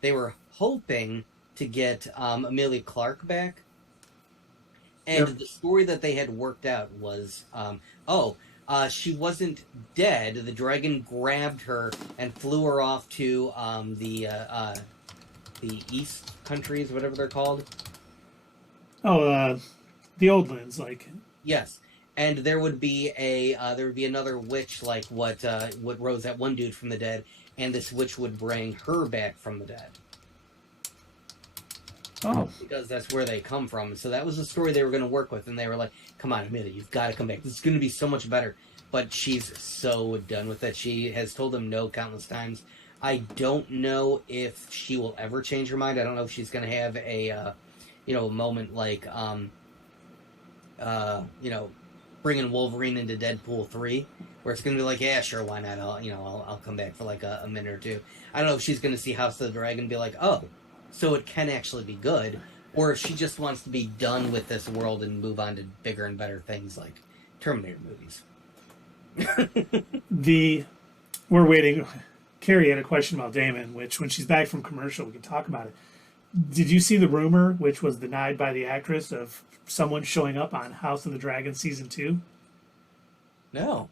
they were hoping to get Amelia Clark back. And Yep. the story that they had worked out was, she wasn't dead. The dragon grabbed her and flew her off to the East countries, whatever they're called. Oh, the old lands, like Yes, and there would be another witch like what rose that one dude from the dead, and this witch would bring her back from the dead. oh, Because that's where they come from. So that was the story they were going to work with, and they were like, "Come on, Amelia, you've got to come back. This is going to be so much better." But she's so done with it. She has told them no countless times. I don't know if she will ever change her mind. I don't know if she's going to have a moment like bringing Wolverine into Deadpool 3, where it's going to be like, yeah, sure, why not? I'll come back for like a minute or two. I don't know if she's going to see House of the Dragon and be like, oh, so it can actually be good, or if she just wants to be done with this world and move on to bigger and better things like Terminator movies. we're waiting. Carrie had a question about Damon, which when she's back from commercial, we can talk about it. Did you see the rumor, which was denied by the actress, of someone showing up on House of the Dragon season 2? No.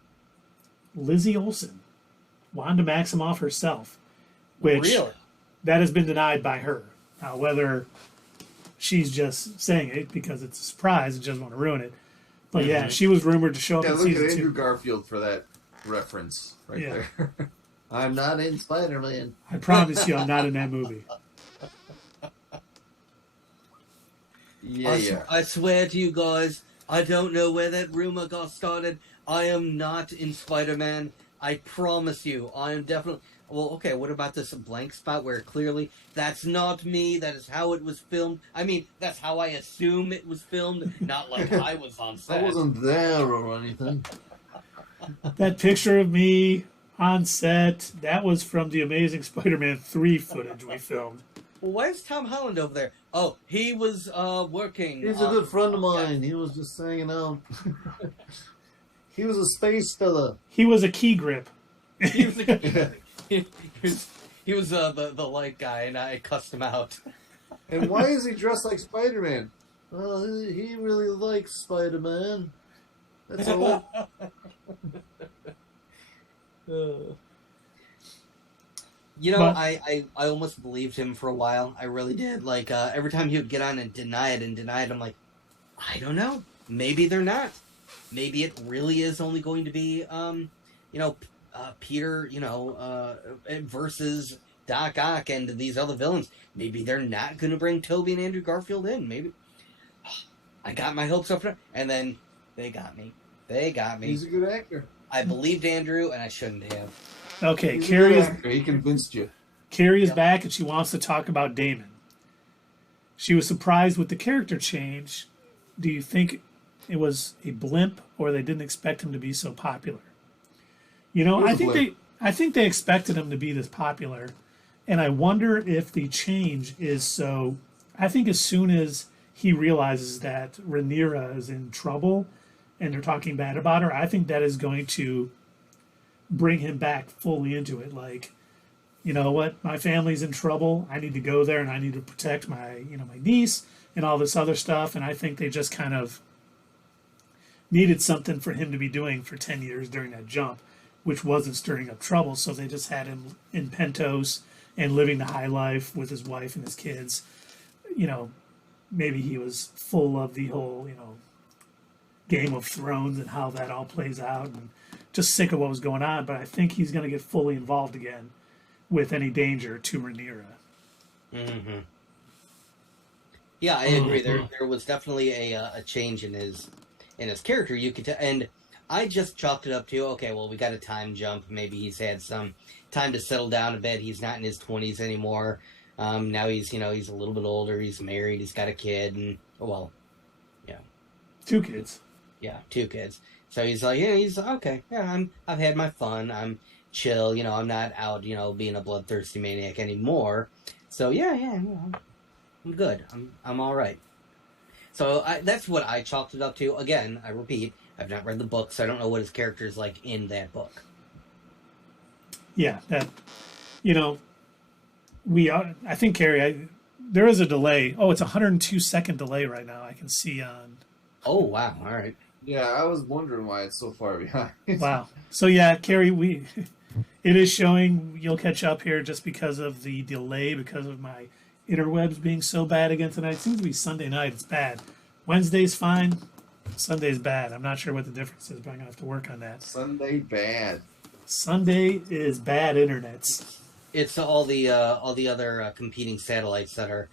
Lizzie Olsen, Wanda Maximoff herself, which Really? that has been denied by her. Now, whether she's just saying it because it's a surprise and she doesn't want to ruin it, but yeah, she was rumored to show up Yeah, in look at season Andrew 2. Garfield for that reference right Yeah. there. I'm not in Spider-Man. I promise you, I'm not in that movie. Yeah. I swear to you guys, I don't know where that rumor got started. I am not in Spider-Man. I promise you, I am definitely... Well, okay, what about this blank spot where clearly that's not me, that is how it was filmed? I mean, that's how I assume it was filmed, not like I was on set. I wasn't there or anything. That picture of me on set, that was from the Amazing Spider-Man 3 footage we filmed. Well, why is Tom Holland over there? Oh, he was working. He's a good friend of mine. He was just hanging out. He was a space fella. He was a key grip. He was, he was the light guy, and I cussed him out. And why is he dressed like Spider-Man? Well, he really likes Spider-Man. That's all. You know, But- I almost believed him for a while. I really did. Like, every time he would get on and deny it, I'm like, I don't know. Maybe they're not. Maybe it really is only going to be, Peter, versus Doc Ock and these other villains. Maybe they're not going to bring Toby and Andrew Garfield in. Maybe. I got my hopes up, and then they got me. He's a good actor. I believed Andrew, and I shouldn't have. Okay, He's a Carrie good is actor. He convinced you. Carrie is Yep. back and she wants to talk about Damon. She was surprised with the character change. Do you think it was a blimp or they didn't expect him to be so popular? You know, It was I a think blip. I think they expected him to be this popular, and I wonder if the change is so. I think as soon as he realizes that Rhaenyra is in trouble and they're talking bad about her, I think that is going to bring him back fully into it. Like, you know what, my family's in trouble. I need to go there and I need to protect my niece and all this other stuff. And I think they just kind of needed something for him to be doing for 10 years during that jump, which wasn't stirring up trouble. So they just had him in Pentos and living the high life with his wife and his kids. You know, maybe he was full of the whole, Game of Thrones and how that all plays out, and just sick of what was going on. But I think he's going to get fully involved again with any danger to Rhaenyra. Mm-hmm. Yeah, I agree. There was definitely a change in his character. You could and I just chalked it up to, okay, well, we got a time jump. Maybe he's had some time to settle down a bit. He's not in his 20s anymore. Now he's he's a little bit older. He's married. He's got a kid, and 2 kids. Yeah, 2 kids. So he's like, yeah, he's okay. Yeah, I've had my fun. I'm chill. I'm not out, being a bloodthirsty maniac anymore. So yeah, I'm good. I'm all right. So that's what I chalked it up to. Again, I repeat, I've not read the book, so I don't know what his character is like in that book. Yeah, that you know we are. I think Carrie, there is a delay. Oh, it's a 102-second delay right now. I can see on. Oh wow! All right. Yeah, I was wondering why it's so far behind. Wow. So yeah, Carrie, it is showing. You'll catch up here just because of the delay, because of my interwebs being so bad again tonight. It seems to be Sunday night. It's bad. Wednesday's fine. Sunday's bad. I'm not sure what the difference is, but I'm gonna have to work on that. Sunday bad. Sunday is bad internets. It's all the other competing satellites that are,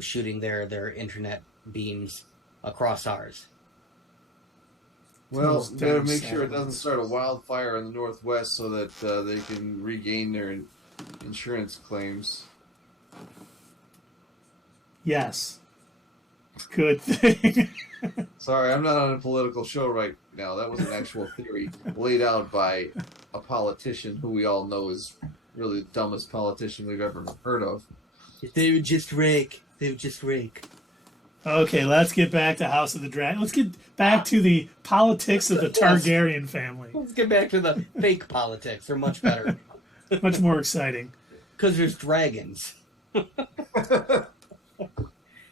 shooting their internet beams across ours. Well, Those better damn make sure it satellites. doesn't start a wildfire in the Northwest so that they can regain their insurance claims. Yes. Good thing. Sorry, I'm not on a political show right now. That was an actual theory laid out by a politician who we all know is really the dumbest politician we've ever heard of. They would just rake. Okay, let's get back to House of the Dragon. Let's get back to the politics of the Targaryen family. Let's get back to the fake politics. They're much better Much more exciting. because there's dragons. They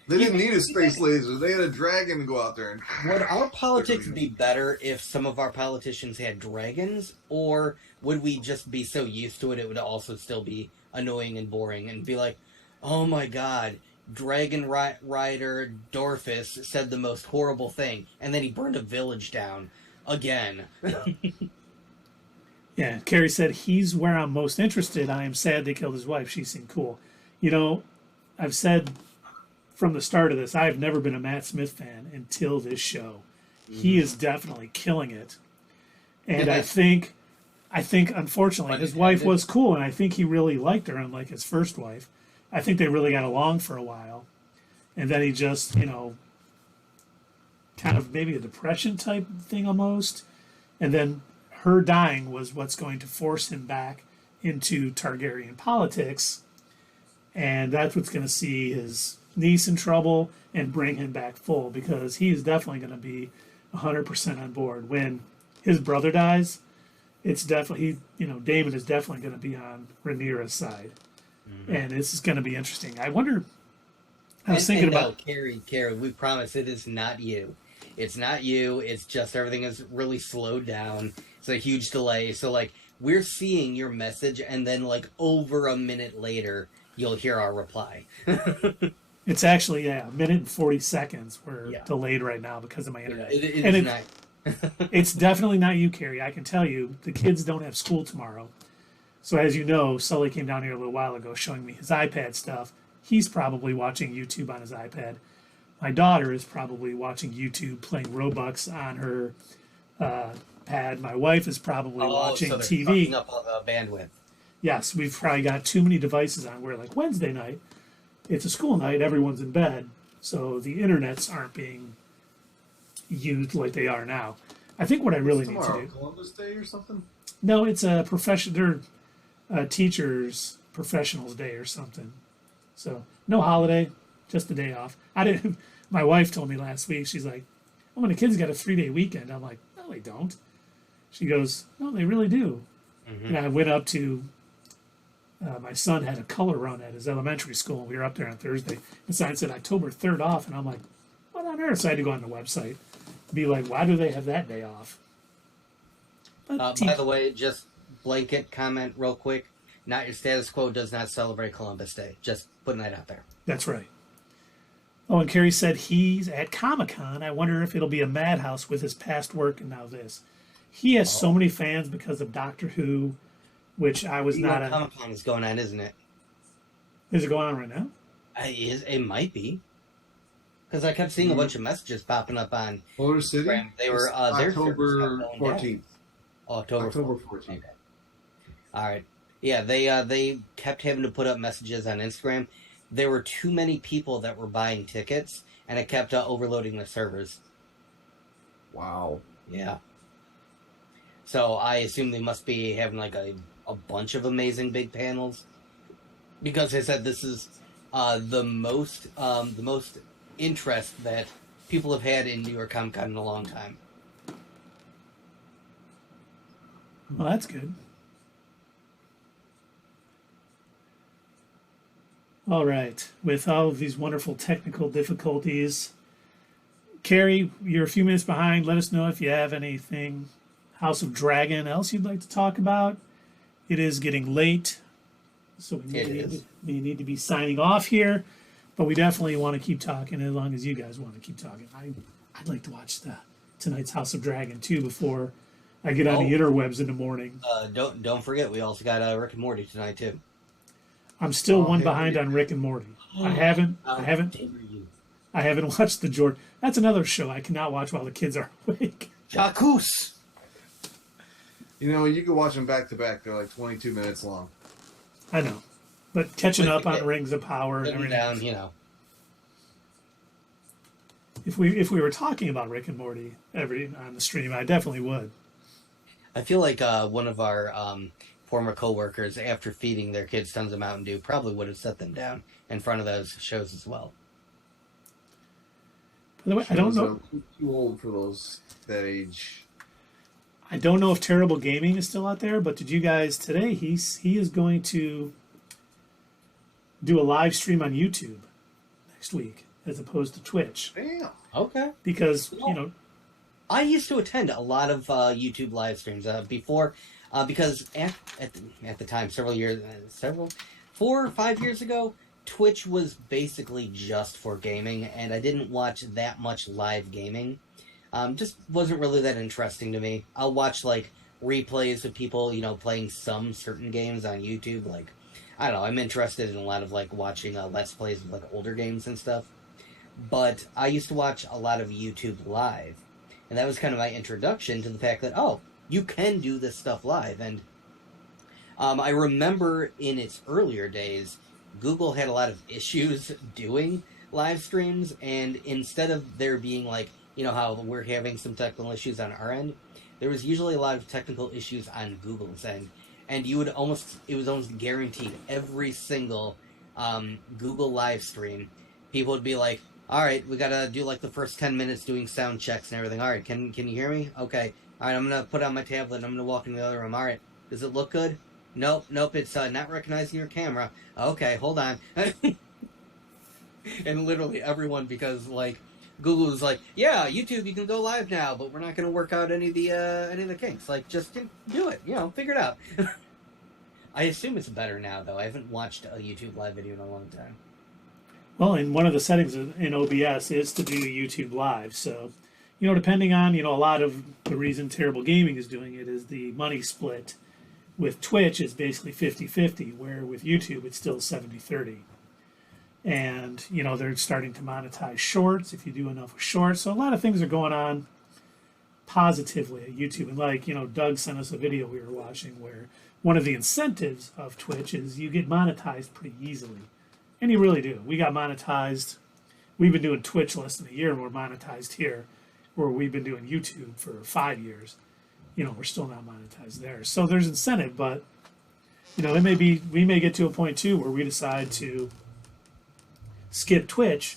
didn't need a space laser. They had a dragon to go out there and. Would our politics be better if some of our politicians had dragons, or would we just be so used to it would also still be annoying and boring and be like, oh my god, Dragon Rider Dorfus said the most horrible thing, and then he burned a village down again. Yeah, Carrie said, he's where I'm most interested. I am sad they killed his wife. She seemed cool. I've said from the start of this, I've never been a Matt Smith fan until this show. He is definitely killing it. And I think unfortunately his wife was cool, and I think he really liked her, unlike his first wife. I think they really got along for a while. And then he just, kind of maybe a depression type thing almost. And then her dying was what's going to force him back into Targaryen politics. And that's what's going to see his niece in trouble and bring him back full, because he is definitely going to be 100% on board. When his brother dies, it's definitely, Damon is definitely going to be on Rhaenyra's side. And this is going to be interesting. I wonder, I was thinking about... Carrie, we promise it is not you. It's not you. It's just everything is really slowed down. It's a huge delay. So, we're seeing your message, and then, over a minute later, you'll hear our reply. It's actually, a minute and 40 seconds. We're delayed right now because of my internet. It's definitely not you, Carrie. I can tell you, the kids don't have school tomorrow. So as you know, Sully came down here a little while ago showing me his iPad stuff. He's probably watching YouTube on his iPad. My daughter is probably watching YouTube, playing Robux on her pad. My wife is probably watching so they're TV. sucking up all the bandwidth. Yes, we've probably got too many devices on where, Wednesday night, it's a school night, everyone's in bed, so the internets aren't being used like they are now. I think what I really need to do... Columbus Day or something? No, it's a teachers' professionals day or something. So no holiday, just a day off. My wife told me last week, she's like, oh, when the kids got a 3-day weekend. I'm like, no, they don't. She goes, no, they really do. And I went up to, my son had a color run at his elementary school, and we were up there on Thursday. And so I said October 3rd off, and I'm like, what on earth? So I had to go on the website, be like, why do they have that day off? By the way, just blanket comment real quick. Not Your Status Quo does not celebrate Columbus Day. Just putting that out there. That's right. Oh, and Carrie said he's at Comic-Con. I wonder if it'll be a madhouse with his past work and now this. He has so many fans because of Doctor Who, which I was not... Comic-Con is going on, isn't it? Is it going on right now? It might be. Because I kept seeing a bunch of messages popping up on Motor City? Instagram. They were October 14th. October 14th. Okay. All right. Yeah, they kept having to put up messages on Instagram. There were too many people that were buying tickets, and it kept overloading the servers. Wow. Yeah. So I assume they must be having like a bunch of amazing big panels, because they said this is the most interest that people have had in New York Comic Con in a long time. Well, that's good. All right. With all of these wonderful technical difficulties, Carrie, you're a few minutes behind. Let us know if you have anything House of Dragon else you'd like to talk about. It is getting late, so we need to be signing off here. But we definitely want to keep talking as long as you guys want to keep talking. I'd like to watch tonight's House of Dragon too before I get on the interwebs in the morning. Don't forget, we also got Rick and Morty tonight too. I'm still one behind on Rick and Morty. I haven't watched the George. That's another show I cannot watch while the kids are awake. Jacuz. You know, you can watch them back to back. They're like 22 minutes long. I know, but catching up on Rings of Power and everything. Down, you know. If we were talking about Rick and Morty on the stream, I definitely would. I feel like one of our former coworkers, after feeding their kids tons of Mountain Dew, probably would have set them down in front of those shows as well. By the way, I don't know. Too old for that age. I don't know if Terrible Gaming is still out there, but did you guys today? He is going to do a live stream on YouTube next week as opposed to Twitch. Damn. Okay. Because I used to attend a lot of YouTube live streams before, because at the time, 4 or 5 years ago, Twitch was basically just for gaming, and I didn't watch that much live gaming. Just wasn't really that interesting to me. I'll watch like replays of people, playing some certain games on YouTube. Like, I don't know, I'm interested in a lot of like watching Let's Plays of like older games and stuff. But I used to watch a lot of YouTube live, and that was kind of my introduction to the fact that, oh, you can do this stuff live. And I remember in its earlier days, Google had a lot of issues doing live streams, and instead of there being like, how we're having some technical issues on our end, there was usually a lot of technical issues on Google's end. And it was almost guaranteed every single Google live stream, people would be like, all right, we gotta do like the first 10 minutes doing sound checks and everything. All right, can you hear me? Okay. All right, I'm gonna put on my tablet and I'm gonna walk in the other room. All right, does it look good? Nope, it's not recognizing your camera. Okay, hold on. And literally everyone, because like Google was like, yeah, YouTube, you can go live now, but we're not gonna work out any of the kinks. Like, just do it, figure it out. I assume it's better now, though. I haven't watched a YouTube live video in a long time. Well, and one of the settings in OBS is to do YouTube live. So, depending on, a lot of the reason Terrible Gaming is doing it is the money split with Twitch is basically 50-50, where with YouTube it's still 70-30. And, they're starting to monetize shorts if you do enough shorts. So a lot of things are going on positively at YouTube. And like, Doug sent us a video we were watching where one of the incentives of Twitch is you get monetized pretty easily. And you really do. We got monetized. We've been doing Twitch less than a year, and we're monetized here, where we've been doing YouTube for 5 years. We're still not monetized there. So there's incentive, but, we may get to a point too where we decide to skip Twitch,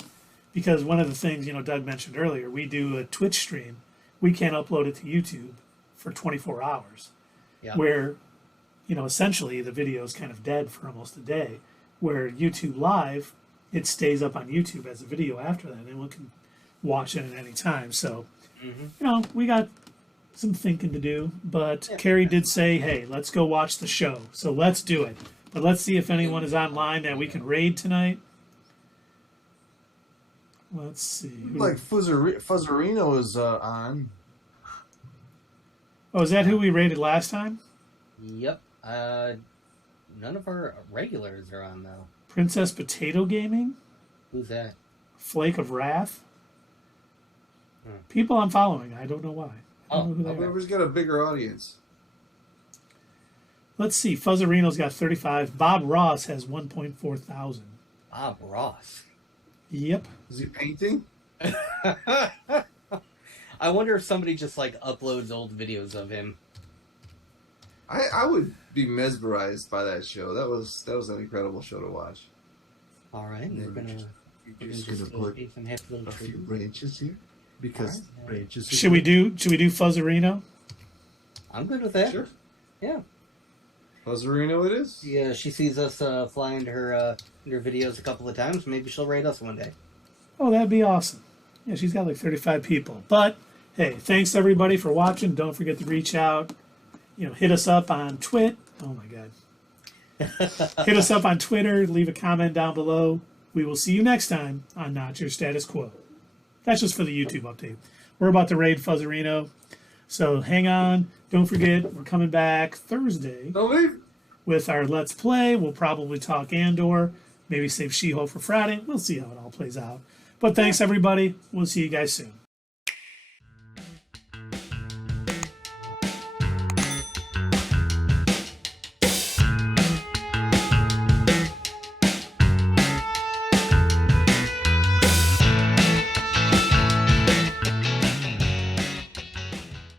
because one of the things, Doug mentioned earlier, we do a Twitch stream. We can't upload it to YouTube for 24 hours, where, essentially the video is kind of dead for almost a day. Where YouTube Live, it stays up on YouTube as a video after that. Anyone can watch it at any time. So, we got some thinking to do. But Carrie did say, hey, let's go watch the show. So let's do it. But let's see if anyone is online that we can raid tonight. Let's see. Like Fuzzerino is on. Oh, is that who we raided last time? Yep. None of our regulars are on, though. Princess Potato Gaming? Who's that? Flake of Wrath? People I'm following. I don't know why. I don't know who they are. Whoever's got a bigger audience. Let's see. Fuzzerino's got 35. Bob Ross has 1.4 thousand. Bob Ross. Yep. Is he painting? I wonder if somebody just like uploads old videos of him. I would be mesmerized by that show. That was an incredible show to watch. All right, we're gonna Just gonna put some happy little a few trees. branches here because Alright. branches. Should we do Fuzzerino? I'm good with that. Sure. Yeah. Buzzerino it is. Yeah, she sees us fly into her videos a couple of times. Maybe she'll rate us one day. Oh, that'd be awesome. Yeah, she's got like 35 people. But hey, thanks everybody for watching. Don't forget to reach out. Hit us up on Twit. Oh my God. Hit us up on Twitter. Leave a comment down below. We will see you next time on Not Your Status Quo. That's just for the YouTube update. We're about to raid Fuzzerino. So hang on. Don't forget, we're coming back Thursday Don't leave. with our Let's Play. We'll probably talk Andor. Maybe save She-Hulk for Friday. We'll see how it all plays out. But thanks, everybody. We'll see you guys soon.